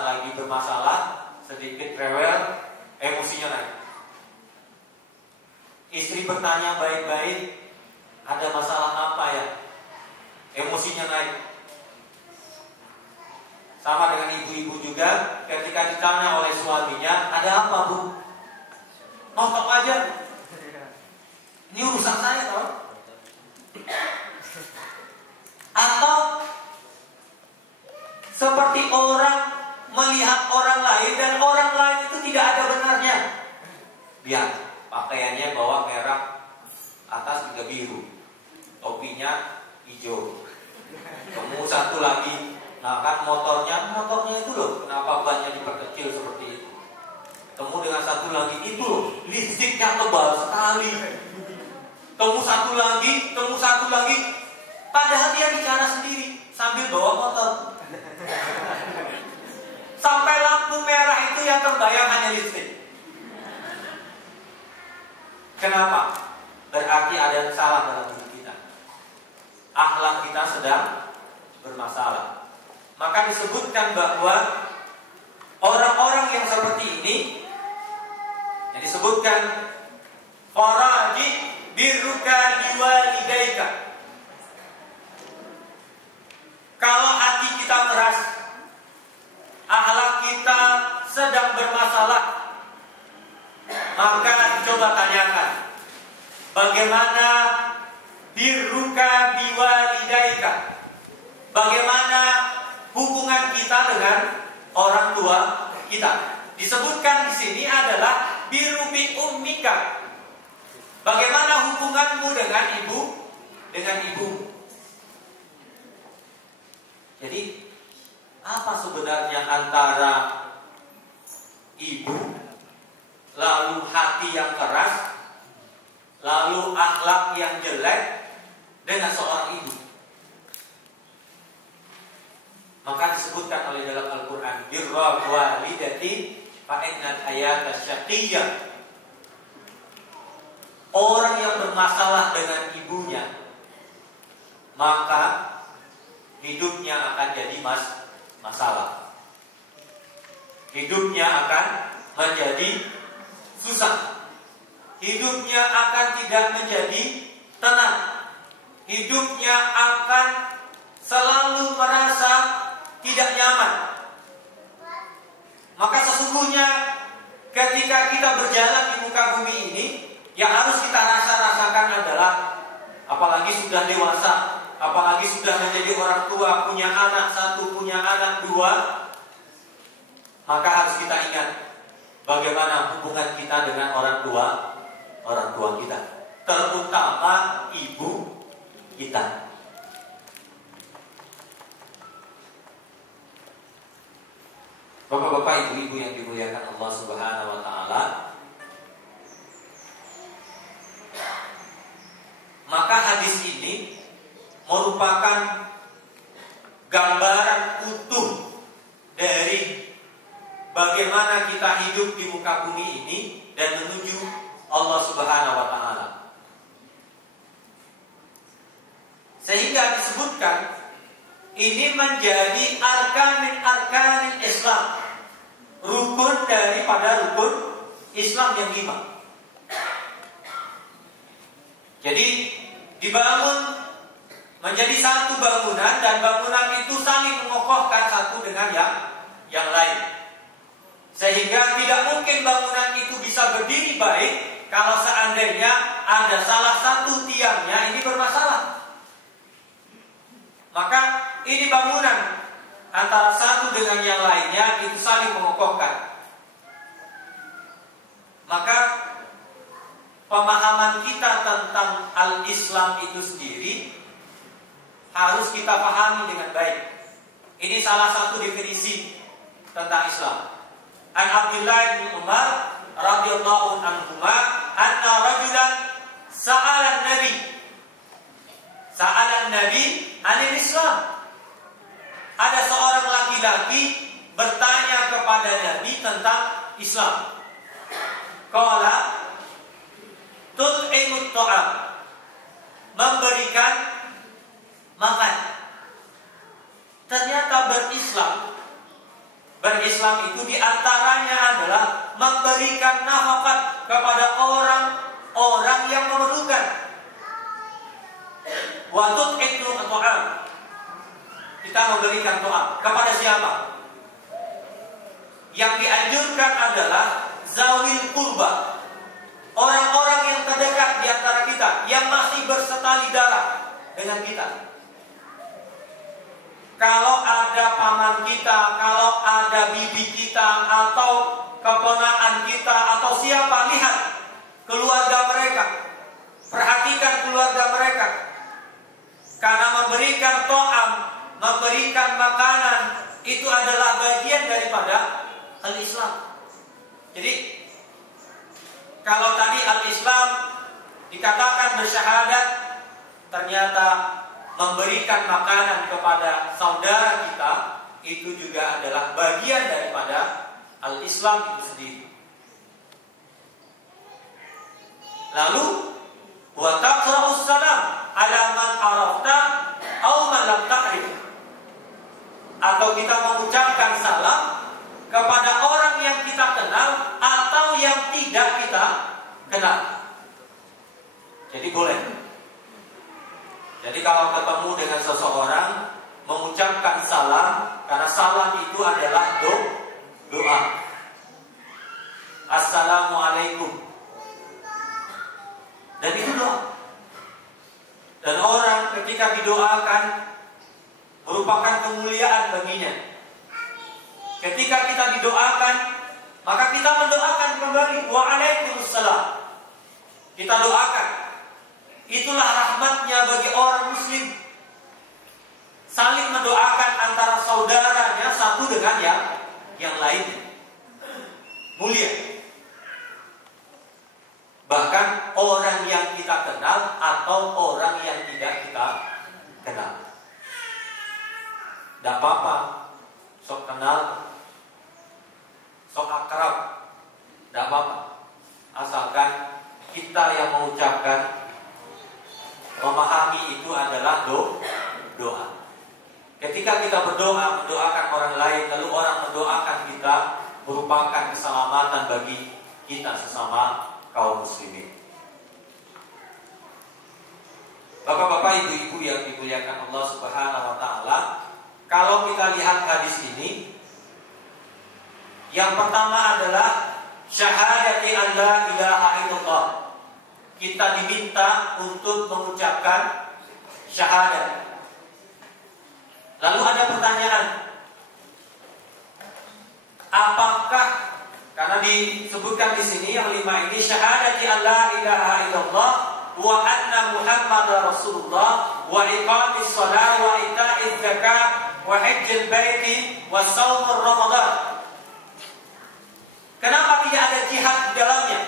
lagi bermasalah, sedikit rewel, emosinya naik. Istri bertanya baik-baik, ada masalah apa ya? Emosinya naik. Sama dengan ibu-ibu juga, ketika ditanya oleh suaminya, ada apa bu? Nonton aja. Ini urusan saya tau. Atau seperti orang melihat orang lain dan orang lain itu tidak ada benarnya. Lihat, pakaiannya bawa merah, atas juga biru, topinya hijau. Kamu satu lagi, nah kan motornya itu loh, kenapa bannya diperkecil seperti itu? Temu dengan satu lagi, itu loh, listriknya tebal sekali. Temu satu lagi, padahal dia bicara sendiri sambil bawa motor. Sampai lampu merah itu yang terbayang hanya listrik. Kenapa? Berarti ada yang salah dalam diri kita. Akhlak kita sedang bermasalah. Maka disebutkan bahwa orang-orang yang seperti ini yang disebutkan faraji birruka liwalidaika. Kalau hati kita keras, akhlak kita sedang bermasalah, maka coba tanyakan, bagaimana birruka biwalidaika? Bagaimana hubungan kita dengan orang tua kita? Disebutkan di sini adalah birru bi ummika. Bagaimana hubunganmu dengan ibu? Jadi apa sebenarnya antara ibu, lalu hati yang keras, lalu akhlak yang jelek dengan seorang ibu? Maka disebutkan oleh dalam Al-Quran, birra walidati fa innal hayata syaqiyyah. Orang yang bermasalah dengan ibunya, maka hidupnya akan jadi masalah. Hidupnya akan menjadi susah. Hidupnya akan tidak menjadi tenang. Hidupnya akan selalu merasa tidak nyaman. Maka sesungguhnya ketika kita berjalan di muka bumi ini, yang harus kita rasakan adalah, apalagi sudah dewasa, apalagi sudah menjadi orang tua, punya anak satu, punya anak dua, maka harus kita ingat bagaimana hubungan kita dengan orang tua kita, terutama ibu kita. Bapak-bapak, ibu-ibu yang dimuliakan Allah Subhanahu wa taala, maka hadis ini merupakan gambaran utuh dari bagaimana kita hidup di muka bumi ini dan menuju Allah Subhanahu wa taala. Sehingga disebutkan ini menjadi arkan min arkanil Islam, rukun daripada rukun Islam yang 5. Jadi dibangun menjadi satu bangunan, dan bangunan itu saling mengokohkan satu dengan yang lain. Sehingga tidak mungkin bangunan itu bisa berdiri baik kalau seandainya ada salah satu tiangnya ini bermasalah. Maka ini bangunan antara satu dengan yang lainnya itu saling mengokohkan. Maka pemahaman kita tentang al-Islam itu sendiri harus kita pahami dengan baik. Ini salah satu definisi tentang Islam. An Abdullah bin Umar radhiyallahu anhuma anna rajulan sa'ala Nabi anil Islam. Ada seorang laki-laki bertanya kepada Nabi tentang Islam. Qala tut'imut ta'am, memberikan makan. Ternyata berislam itu diantaranya adalah memberikan nafkah kepada orang-orang yang memerlukan. Wa tut'imut ta'am, kita memberikan doa kepada siapa? Yang dianjurkan adalah zawil qurba, orang-orang yang terdekat di antara kita, yang masih bersetali darah dengan kita. Kalau ada paman kita, kalau ada bibi kita, atau keponakan kita, atau siapa, lihat keluarga mereka, perhatikan keluarga mereka. Karena memberikan to'am, memberikan makanan, itu adalah bagian daripada al-Islam. Jadi kalau tadi al-Islam dikatakan bersyahadat, ternyata memberikan makanan kepada saudara kita itu juga adalah bagian daripada al-Islam itu sendiri. Lalu wa taqra'us salam ala man arafta aw man lam ta'rif, atau kita mengucapkan salam kepada orang yang kita kenal atau yang tidak kita kenal. Jadi boleh. Jadi kalau ketemu dengan seseorang, mengucapkan salam, karena salam itu adalah doa. Assalamualaikum. Dan itu doa. Dan orang ketika didoakan merupakan kemuliaan baginya. Ketika kita didoakan, maka kita mendoakan kembali. Waalaikumsalam. Kita doakan. Itulah rahmatnya bagi orang muslim. Saling mendoakan antara saudaranya satu dengan yang lainnya. Mulia. Bahkan orang yang kita kenal atau orang yang tidak kita kenal. Tidak apa-apa kenal, sok akrab, tidak apa-apa. Asalkan kita yang mengucapkan, memahami itu adalah doa. Ketika kita berdoa, mendoakan orang lain, lalu orang mendoakan kita, merupakan keselamatan bagi kita sesama kaum muslimin. Bapak-bapak, ibu-ibu yang dimuliakan Allah Subhanahu wa taala, kalau kita lihat hadis ini, yang pertama adalah syahadati an la ilaha illallah. Kita diminta untuk mengucapkan syahadat. Lalu ada pertanyaan, apakah, karena disebutkan di sini yang 5 ini, syahadati an la ilaha illallah wa anna Muhammadar Rasulullah wa iqamis shalah wa ita'iz zakah wa hajjil baiti wa shaumur ramadan. Kenapa tidak ada jihad di dalamnya?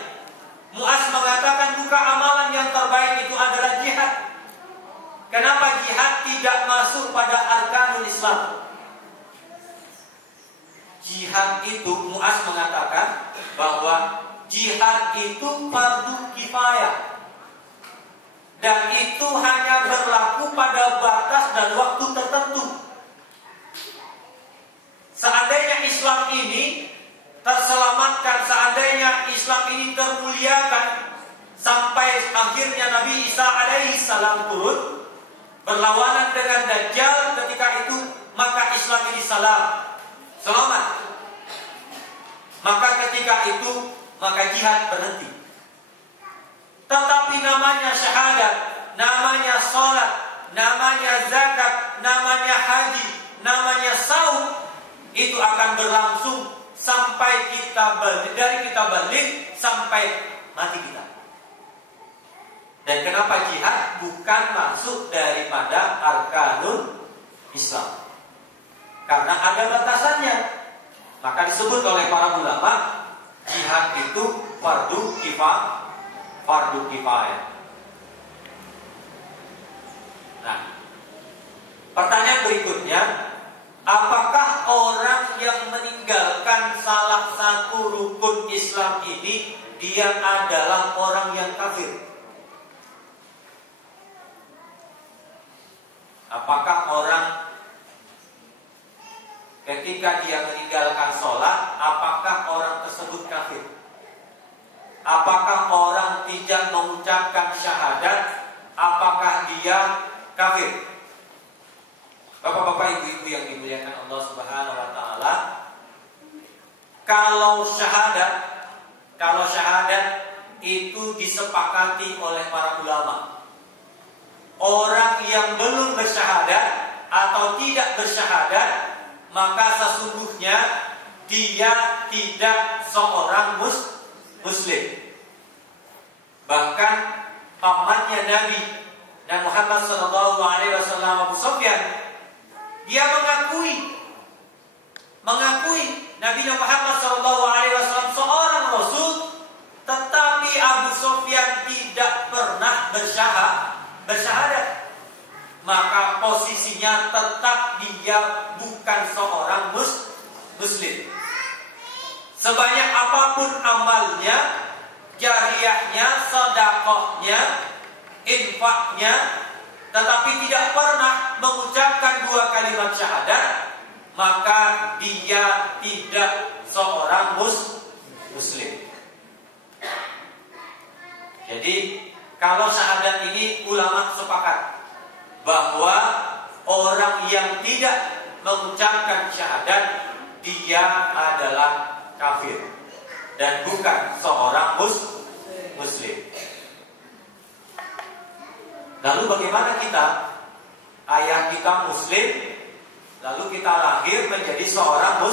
Mu'az mengatakan bukan amalan yang terbaik itu adalah jihad. Kenapa jihad tidak masuk pada arkanul Islam? Jihad itu, Mu'az mengatakan bahwa jihad itu fardu kifayah. Dan itu hanya berlaku pada batas dan waktu tertentu. Seandainya Islam ini terselamatkan, seandainya Islam ini termuliakan sampai akhirnya Nabi Isa alaihi salam turun berlawanan dengan Dajjal, ketika itu maka Islam ini selamat. Maka ketika itu maka jihad berhenti. Tetapi namanya syahadat, namanya sholat, namanya zakat, namanya haji, namanya saum, itu akan berlangsung sampai kita balik, dari kita balik sampai mati kita. Dan kenapa jihad bukan masuk daripada arkanul Islam? Karena ada batasannya. Maka disebut oleh para ulama, jihad itu fardu kifayah. Nah, pertanyaan berikutnya, apakah orang yang meninggalkan salah satu rukun Islam ini dia adalah orang yang kafir? Apakah orang ketika dia meninggalkan sholat, apakah orang tersebut kafir? Apakah orang tidak mengucapkan syahadat, apakah dia kafir? Bapak-bapak, ibu-ibu yang dimuliakan Allah Subhanahu wa taala, kalau syahadat itu disepakati oleh para ulama. Orang yang belum bersyahadat atau tidak bersyahadat, maka sesungguhnya dia tidak seorang muslim. Bahkan pamannya Nabi dan Muhammad SAW, Abu Sufyan, dia mengakui Nabi Muhammad SAW seorang Rasul, tetapi Abu Sufyan tidak pernah bersyahadat. Maka posisinya tetap dia bukan seorang muslim. Sebanyak apapun amalnya, jariyahnya, sedekahnya, infaknya, tetapi tidak pernah mengucapkan 2 kalimat syahadat, maka dia tidak seorang muslim. Jadi kalau syahadat ini ulama sepakat bahwa orang yang tidak mengucapkan syahadat dia adalah kafir dan bukan seorang muslim. Lalu bagaimana kita? Ayah kita muslim, lalu kita lahir menjadi seorang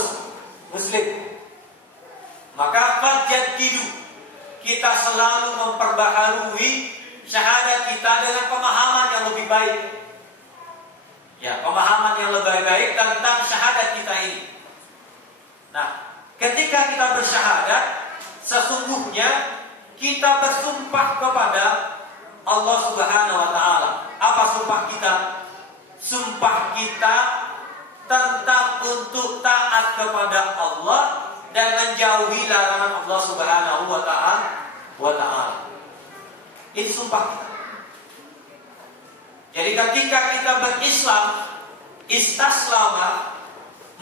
muslim. Maka fajaddidu, kita selalu memperbaharui syahadat kita dengan pemahaman yang lebih baik. Ya, pemahaman yang lebih baik tentang syahadat kita ini. Nah, ketika kita bersyahadat, sesungguhnya kita bersumpah kepada Allah Subhanahu wa taala. Apa sumpah kita? Sumpah kita tentang untuk taat kepada Allah dan menjauhi larangan Allah Subhanahu wa Ta'ala. Ini sumpah kita. Jadi ketika kita berislam, istaslama,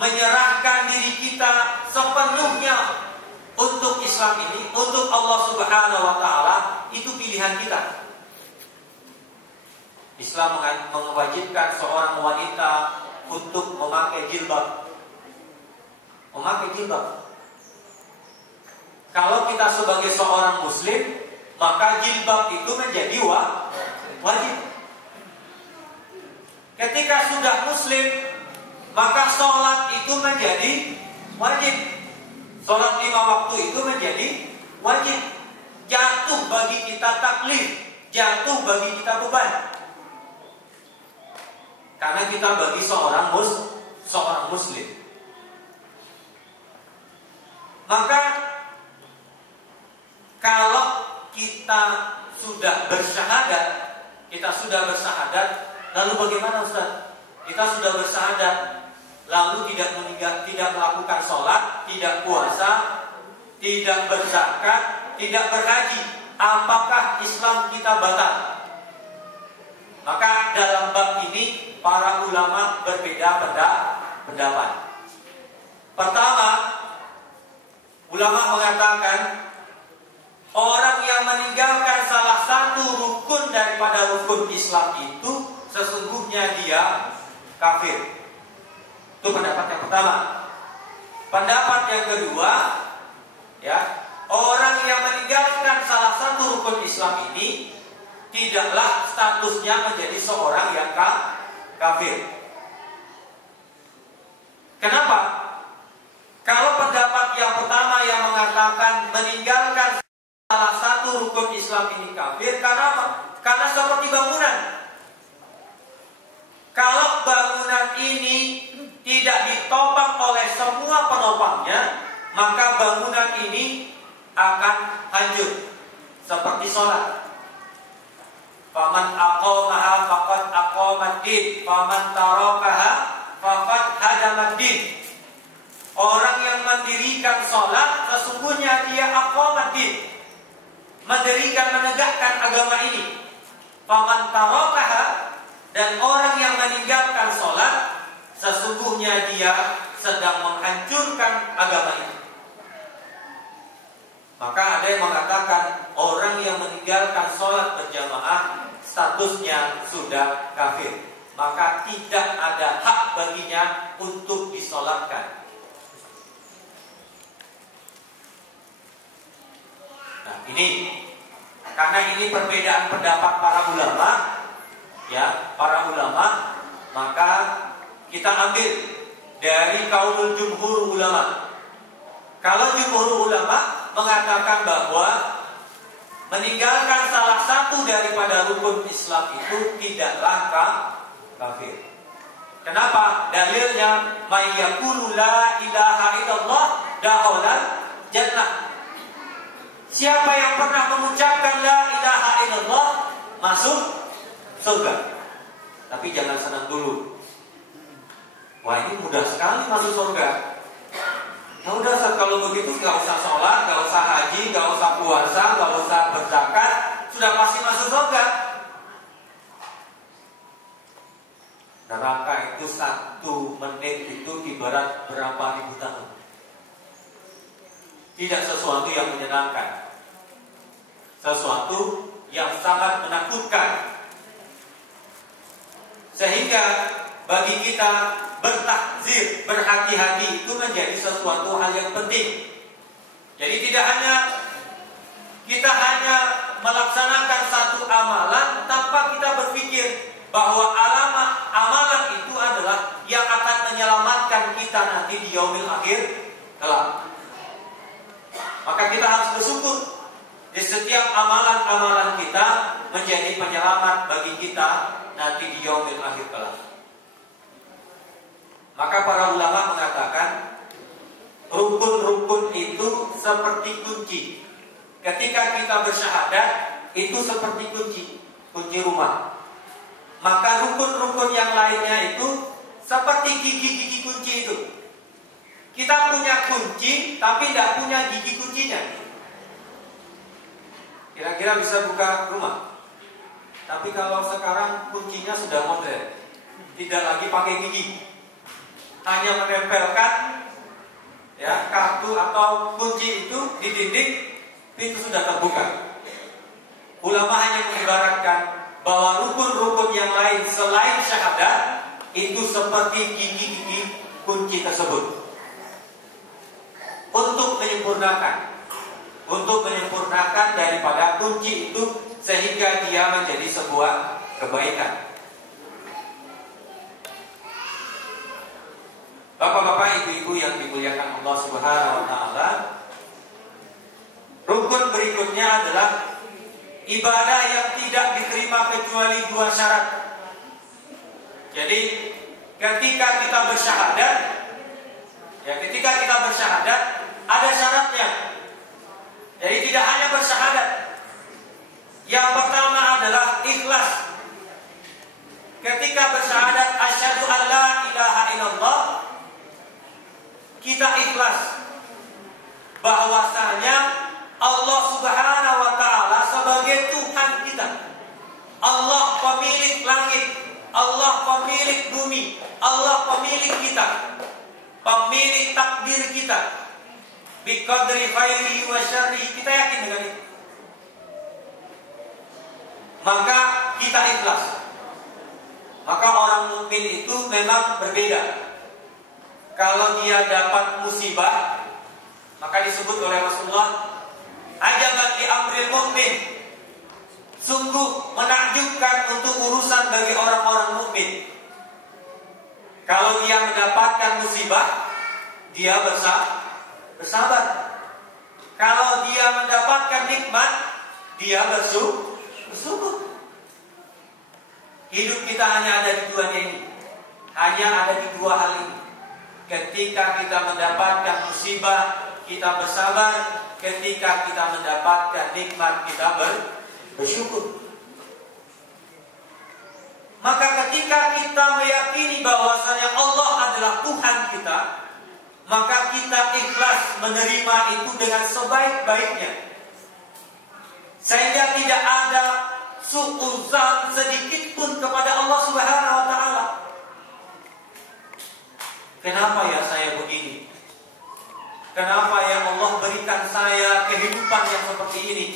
menyerahkan diri kita sepenuhnya untuk Islam ini, untuk Allah Subhanahu wa Ta'ala, itu pilihan kita. Islam mewajibkan seorang wanita untuk memakai jilbab. Memakai jilbab. Kalau kita sebagai seorang muslim, maka jilbab itu menjadi wajib. Ketika sudah muslim, maka sholat itu menjadi wajib. Sholat 5 waktu itu menjadi wajib. Jatuh bagi kita taklif, jatuh bagi kita beban. Karena kita bagi seorang muslim. Maka kalau kita sudah bersyahadat, lalu bagaimana Ustaz? Kita sudah bersyahadat, lalu tidak melakukan sholat, tidak puasa, tidak berzakat, tidak berhaji. Apakah Islam kita batal? Maka dalam bab ini para ulama berbeda pendapat. Pertama, ulama mengatakan orang yang meninggalkan salah satu rukun daripada rukun Islam itu sesungguhnya dia kafir. Itu pendapat yang pertama. Pendapat yang kedua, orang yang meninggalkan salah satu rukun Islam ini tidaklah statusnya menjadi seorang yang kafir. Kenapa? Kalau pendapat yang pertama yang mengatakan meninggalkan salah satu rukun Islam ini kafir, karena apa? Karena seperti bangunan. Kalau bangunan ini tidak ditopang oleh semua penopangnya, maka bangunan ini akan hancur. Seperti sholat. Faman aqamaha faqad aqamad-din, faman tarakaha faqad hadamad-din. Orang yang mendirikan sholat sesungguhnya dia aqamad-din, mendirikan, menegakkan agama ini. Faman tarakaha, dan orang yang meninggalkan sholat sesungguhnya dia sedang menghancurkan agama ini. Maka ada yang mengatakan orang yang meninggalkan sholat berjamaah statusnya sudah kafir. Maka tidak ada hak baginya untuk disolatkan. Nah ini, karena ini perbedaan pendapat para ulama, para ulama, maka kita ambil dari kaulul jumhur ulama. Kalau jumhur ulama mengatakan bahwa meninggalkan salah satu daripada rukun Islam itu tidaklah kafir. Kenapa? Dalilnya may yaqulu la ilaha illallah dakhalal jannah. Siapa yang pernah mengucapkan la ilaha illallah masuk surga. Tapi jangan senang dulu. Wah, ini mudah sekali masuk surga. Ya udah, kalau begitu gak usah sholat, gak usah haji, gak usah puasa, gak usah berzakat, sudah pasti masuk surga. Neraka itu 1 menit itu ibarat berapa ribu tahun. Tidak sesuatu yang menyenangkan, sesuatu yang sangat menakutkan. Sehingga bagi kita bertakzir, berhati-hati itu menjadi sesuatu hal yang penting. Jadi tidak hanya kita melaksanakan satu amalan tanpa kita berpikir bahwa amalan itu adalah yang akan menyelamatkan kita nanti di yaumil akhir kelak. Maka kita harus bersyukur di setiap amalan-amalan kita menjadi penyelamat bagi kita nanti di yaumil akhir kelak. Maka para ulama mengatakan rukun-rukun itu seperti kunci. Ketika kita bersyahadat itu seperti kunci rumah. Maka rukun-rukun yang lainnya itu Seperti gigi-gigi kunci itu. Kita punya kunci, tapi tidak punya gigi kuncinya. Kira-kira bisa buka rumah. Tapi kalau sekarang kuncinya sudah modern, tidak lagi pakai gigi, hanya menempelkan ya kartu atau kunci itu di dinding, pintu sudah terbuka. Ulama hanya mengibaratkan bahwa rukun-rukun yang lain selain syahadat itu seperti gigi-gigi kunci tersebut. Untuk menyempurnakan daripada kunci itu sehingga dia menjadi sebuah kebaikan. Bapak-bapak, ibu-ibu yang dimuliakan Allah Subhanahu wa taala, rukun berikutnya adalah ibadah yang tidak diterima kecuali 2 syarat. Jadi ketika kita bersyahadat, ada syaratnya. Jadi tidak hanya bersyahadat. Yang pertama adalah ikhlas. Ketika bersyahadat asyhadu an la ilaha illallah, kita ikhlas bahwasanya Allah Subhanahu wa taala sebagai Tuhan kita. Allah pemilik langit, Allah pemilik bumi, Allah pemilik kita, pemilik takdir kita. Biqadri khairihi wa syarrihi, kita yakin dengan itu. Maka kita ikhlas. Maka orang mukmin itu memang berbeda. Kalau dia dapat musibah, maka disebut oleh Rasulullah, ajaban li amril mukmin. Sungguh menakjubkan untuk urusan bagi orang-orang mukmin. Kalau dia mendapatkan musibah, dia bersabar. Kalau dia mendapatkan nikmat, dia bersyukur. Hidup kita hanya ada di 2 ini. Hanya ada di 2 hal ini. Ketika kita mendapatkan musibah, kita bersabar. Ketika kita mendapatkan nikmat, kita bersyukur. Maka ketika kita meyakini bahwasanya Allah adalah Tuhan kita, maka kita ikhlas menerima itu dengan sebaik-baiknya, sehingga tidak ada su'uzan sedikit pun kepada Allah Subhanahu wa taala. Kenapa ya saya begini? Kenapa ya Allah berikan saya kehidupan yang seperti ini?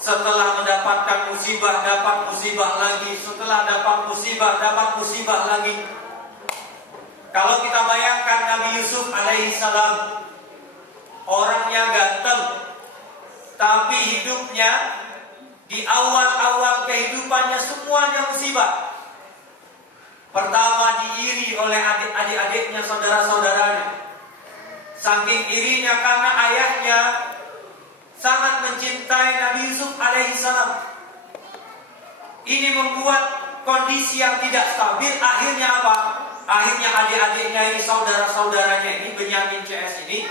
Setelah mendapatkan musibah, dapat musibah lagi. Setelah dapat musibah lagi. Kalau kita bayangkan Nabi Yusuf alaihissalam, orangnya ganteng, tapi hidupnya di awal-awal kehidupannya semuanya musibah. Pertama diiri oleh adik-adiknya, saudara-saudaranya. Saking irinya karena ayahnya sangat mencintai Nabi Yusuf alaihissalam. Ini membuat kondisi yang tidak stabil. Akhirnya apa? Akhirnya adik-adiknya ini, saudara-saudaranya ini, Benyamin CS ini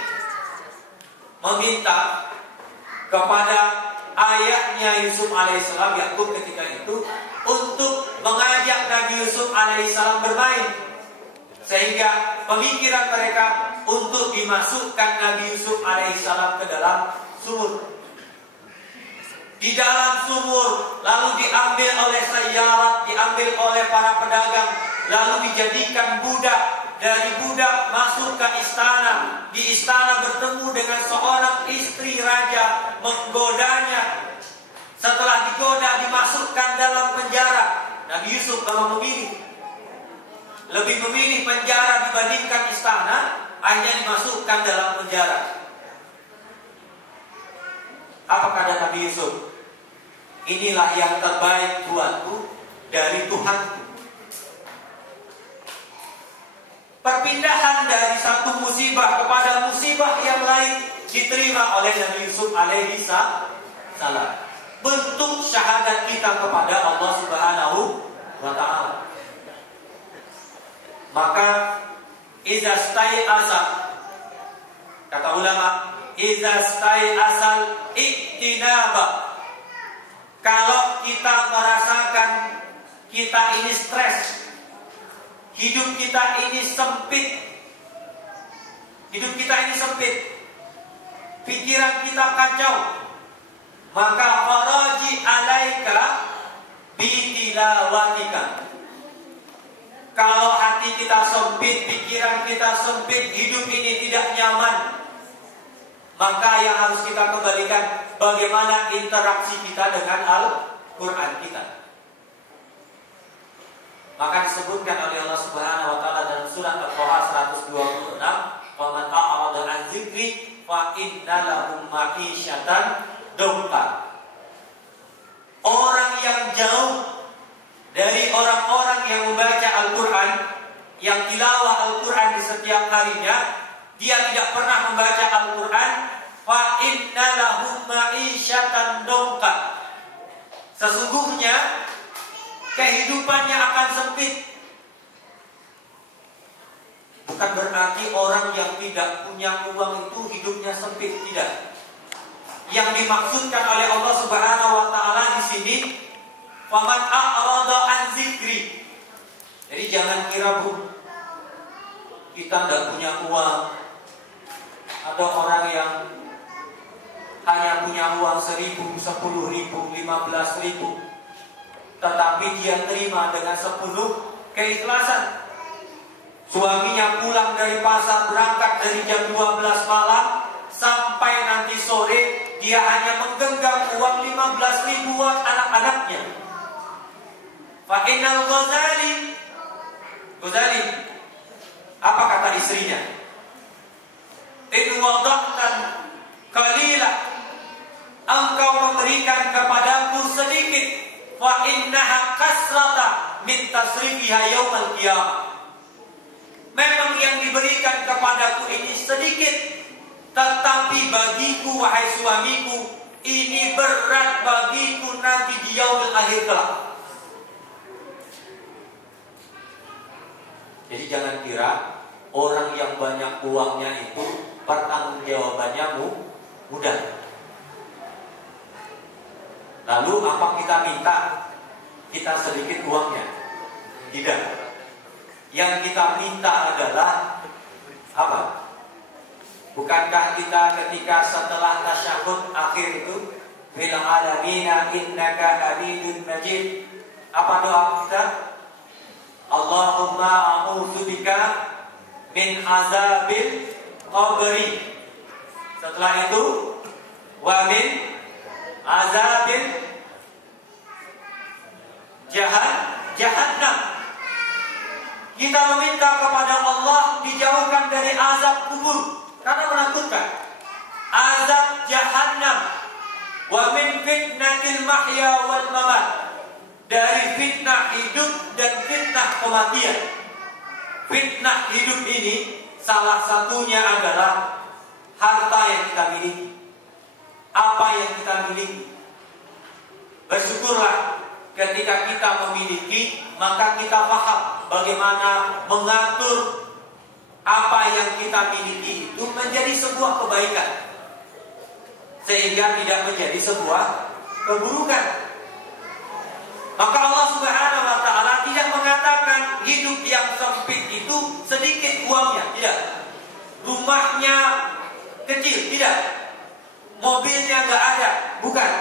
meminta kepada ayahnya Yusuf alaihissalam, Yakub ketika itu, untuk mengajak Nabi Yusuf alaihissalam bermain, sehingga pemikiran mereka untuk dimasukkan Nabi Yusuf alaihissalam ke dalam sumur. Di dalam sumur lalu diambil oleh sayyarat, diambil oleh para pedagang, lalu dijadikan budak. Dari budak masuk ke istana. Di istana bertemu dengan seorang istri raja, menggodanya. Setelah digoda dimasukkan dalam penjara. Nabi Yusuf kalau memilih, lebih memilih penjara dibandingkan istana, akhirnya dimasukkan dalam penjara. Apa kata Nabi Yusuf? Inilah yang terbaik buatku dari Tuhanku. Perpindahan dari satu musibah kepada musibah yang lain diterima oleh Nabi Yusuf alaihissalam. Bentuk syahadat kita kepada Allah Subhanahu wa ta'ala. Maka iza stai'asa, kata ulama, iza stai'asal iktinaba. Kalau kita merasakan kita ini stres, hidup kita ini sempit. Hidup kita ini sempit. Pikiran kita kacau. Maka faraji alaika bitilawatika. Kalau hati kita sempit, pikiran kita sempit, hidup ini tidak nyaman, maka yang harus kita kembalikan bagaimana interaksi kita dengan Al-Quran kita. Maka disebutkan oleh Allah Subhanahu wa taala dalam surat Al-Qaha 126, "Faman a'rada an dzikri fa inna lahu ma'isyatan dhanka." Orang yang jauh dari orang-orang yang membaca Al-Quran, yang tilawah Al-Quran di setiap harinya, dia tidak pernah membaca Al-Quran, fa inna lahu ma'isyatan dhanka. Sesungguhnya kehidupannya akan sempit. Bukan berarti orang yang tidak punya uang itu hidupnya sempit, tidak. Yang dimaksudkan oleh Allah Subhanahu wa taala di sini, faman a'rada an dzikri. Jadi jangan kira Bu, kita tidak punya uang. Ada orang yang hanya punya uang 1.000, 10.000, 15.000, tetapi dia terima dengan sepenuh keikhlasan. Suaminya pulang dari pasar, berangkat dari jam 12 malam sampai nanti sore, dia hanya menggenggam uang 15.000 buat anak-anaknya. Fa innal Ghazali, apa kata istrinya? In wada'tan qalila, engkau memberikan kepadaku sedikit, fa innaha kasrata min tasrifiha yaumal qiyamah. Memang yang diberikan kepadaku ini sedikit, tetapi bagiku wahai suamiku, ini berat bagiku nanti di yaumil akhir kelak. Jadi jangan kira orang yang banyak uangnya itu pertanggungjawabannya mudah. Lalu apa kita minta? Kita sedikit uangnya? Tidak. Yang kita minta adalah apa? Bukankah kita ketika setelah tasyahud akhir itu, fil alamina innaka hamidun majid, apa doa kita? Allahumma a'udzubika min azabil qabri. Setelah itu, wa min azabil jahannam. Kita meminta kepada Allah dijauhkan dari azab kubur karena menakutkan. Azab jahannam. Wa min fitnatil mahya wal mamat. Dari fitnah hidup dan fitnah kematian. Fitnah hidup ini salah satunya adalah harta yang kita miliki. Apa yang kita miliki. Bersyukurlah ketika kita memiliki, maka kita paham bagaimana mengatur apa yang kita miliki itu menjadi sebuah kebaikan, sehingga tidak menjadi sebuah keburukan. Maka Allah Subhanahu wa taala tidak mengatakan hidup yang sempit itu sedikit uangnya, tidak. Rumahnya kecil, tidak. Mobilnya nggak ada, bukan.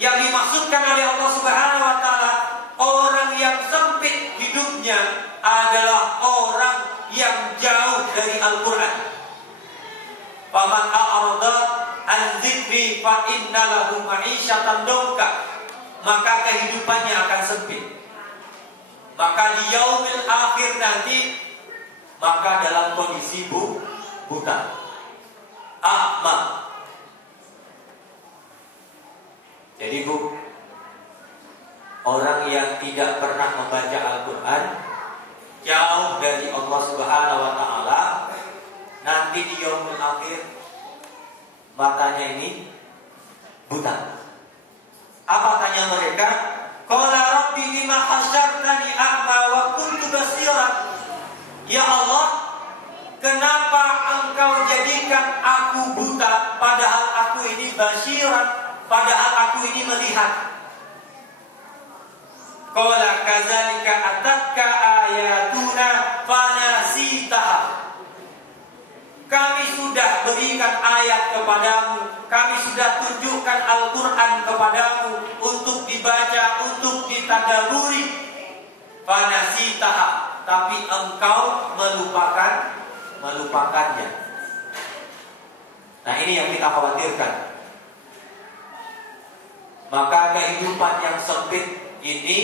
Yang dimaksudkan oleh Allah Subhanahu wa taala, orang yang sempit hidupnya adalah orang yang jauh dari Al-Quran. Faman a'rada an dzikri fa inna lahu ma'isyatan dhanka. Maka kehidupannya akan sempit. Maka di yaumil akhir nanti, maka dalam kondisi buta, a'ma. Jadi Bu, orang yang tidak pernah membaca Al-Quran, jauh dari Allah Subhanahu wa taala, nanti di yaumil akhir matanya ini buta. Apa tanya mereka? Qala rabbi lima hasyartani a'ma wa kuntu basira. Ya Allah, kenapa engkau jadikan aku buta padahal aku ini basiran, padahal aku ini melihat? Qala kadzalika atatka ayatuna fanasitaha. Kami sudah berikan ayat kepadamu, kami sudah tunjukkan Al-Quran kepadamu untuk dibaca, untuk ditadaburi. Fanasitaha, tapi engkau melupakannya. Nah, ini yang kita khawatirkan. Maka kehidupan yang sempit ini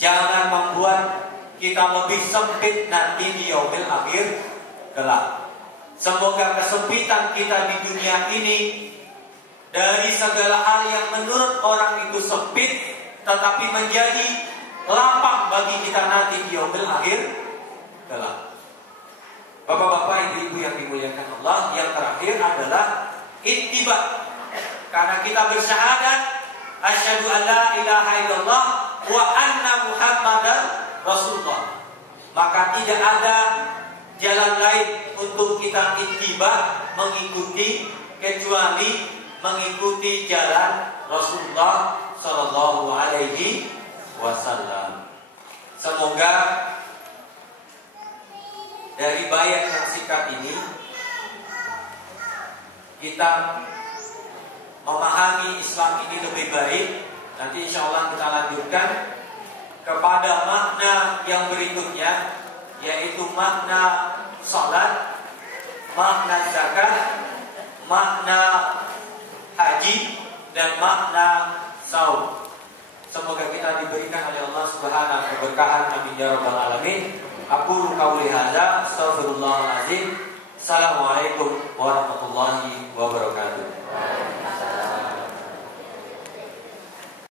jangan membuat kita lebih sempit nanti di yaumil akhir kelak. Semoga kesempitan kita di dunia ini dari segala hal yang menurut orang itu sempit, tetapi menjadi lapang bagi kita nanti di yaumil akhir kelak. Bapak-bapak, ibu-ibu yang dimuliakan Allah, yang terakhir adalah ittiba. Karena kita bersyahadat asyhadu an la ilaha illallah wa anna Muhammadar Rasulullah, maka tidak ada jalan lain untuk kita ittiba, mengikuti, kecuali mengikuti jalan Rasulullah sallallahu alaihi wasallam. Semoga dari bayat yang singkat ini kita memahami Islam ini lebih baik. Nanti insya Allah kita lanjutkan kepada makna yang berikutnya, yaitu makna salat, makna zakat, makna haji, dan makna saum. Semoga kita diberikan oleh Allah Subhanahu keberkahan. Amin ya rabbal alamin. Aku qauli hadza, astaghfirullahaladzim. Assalamualaikum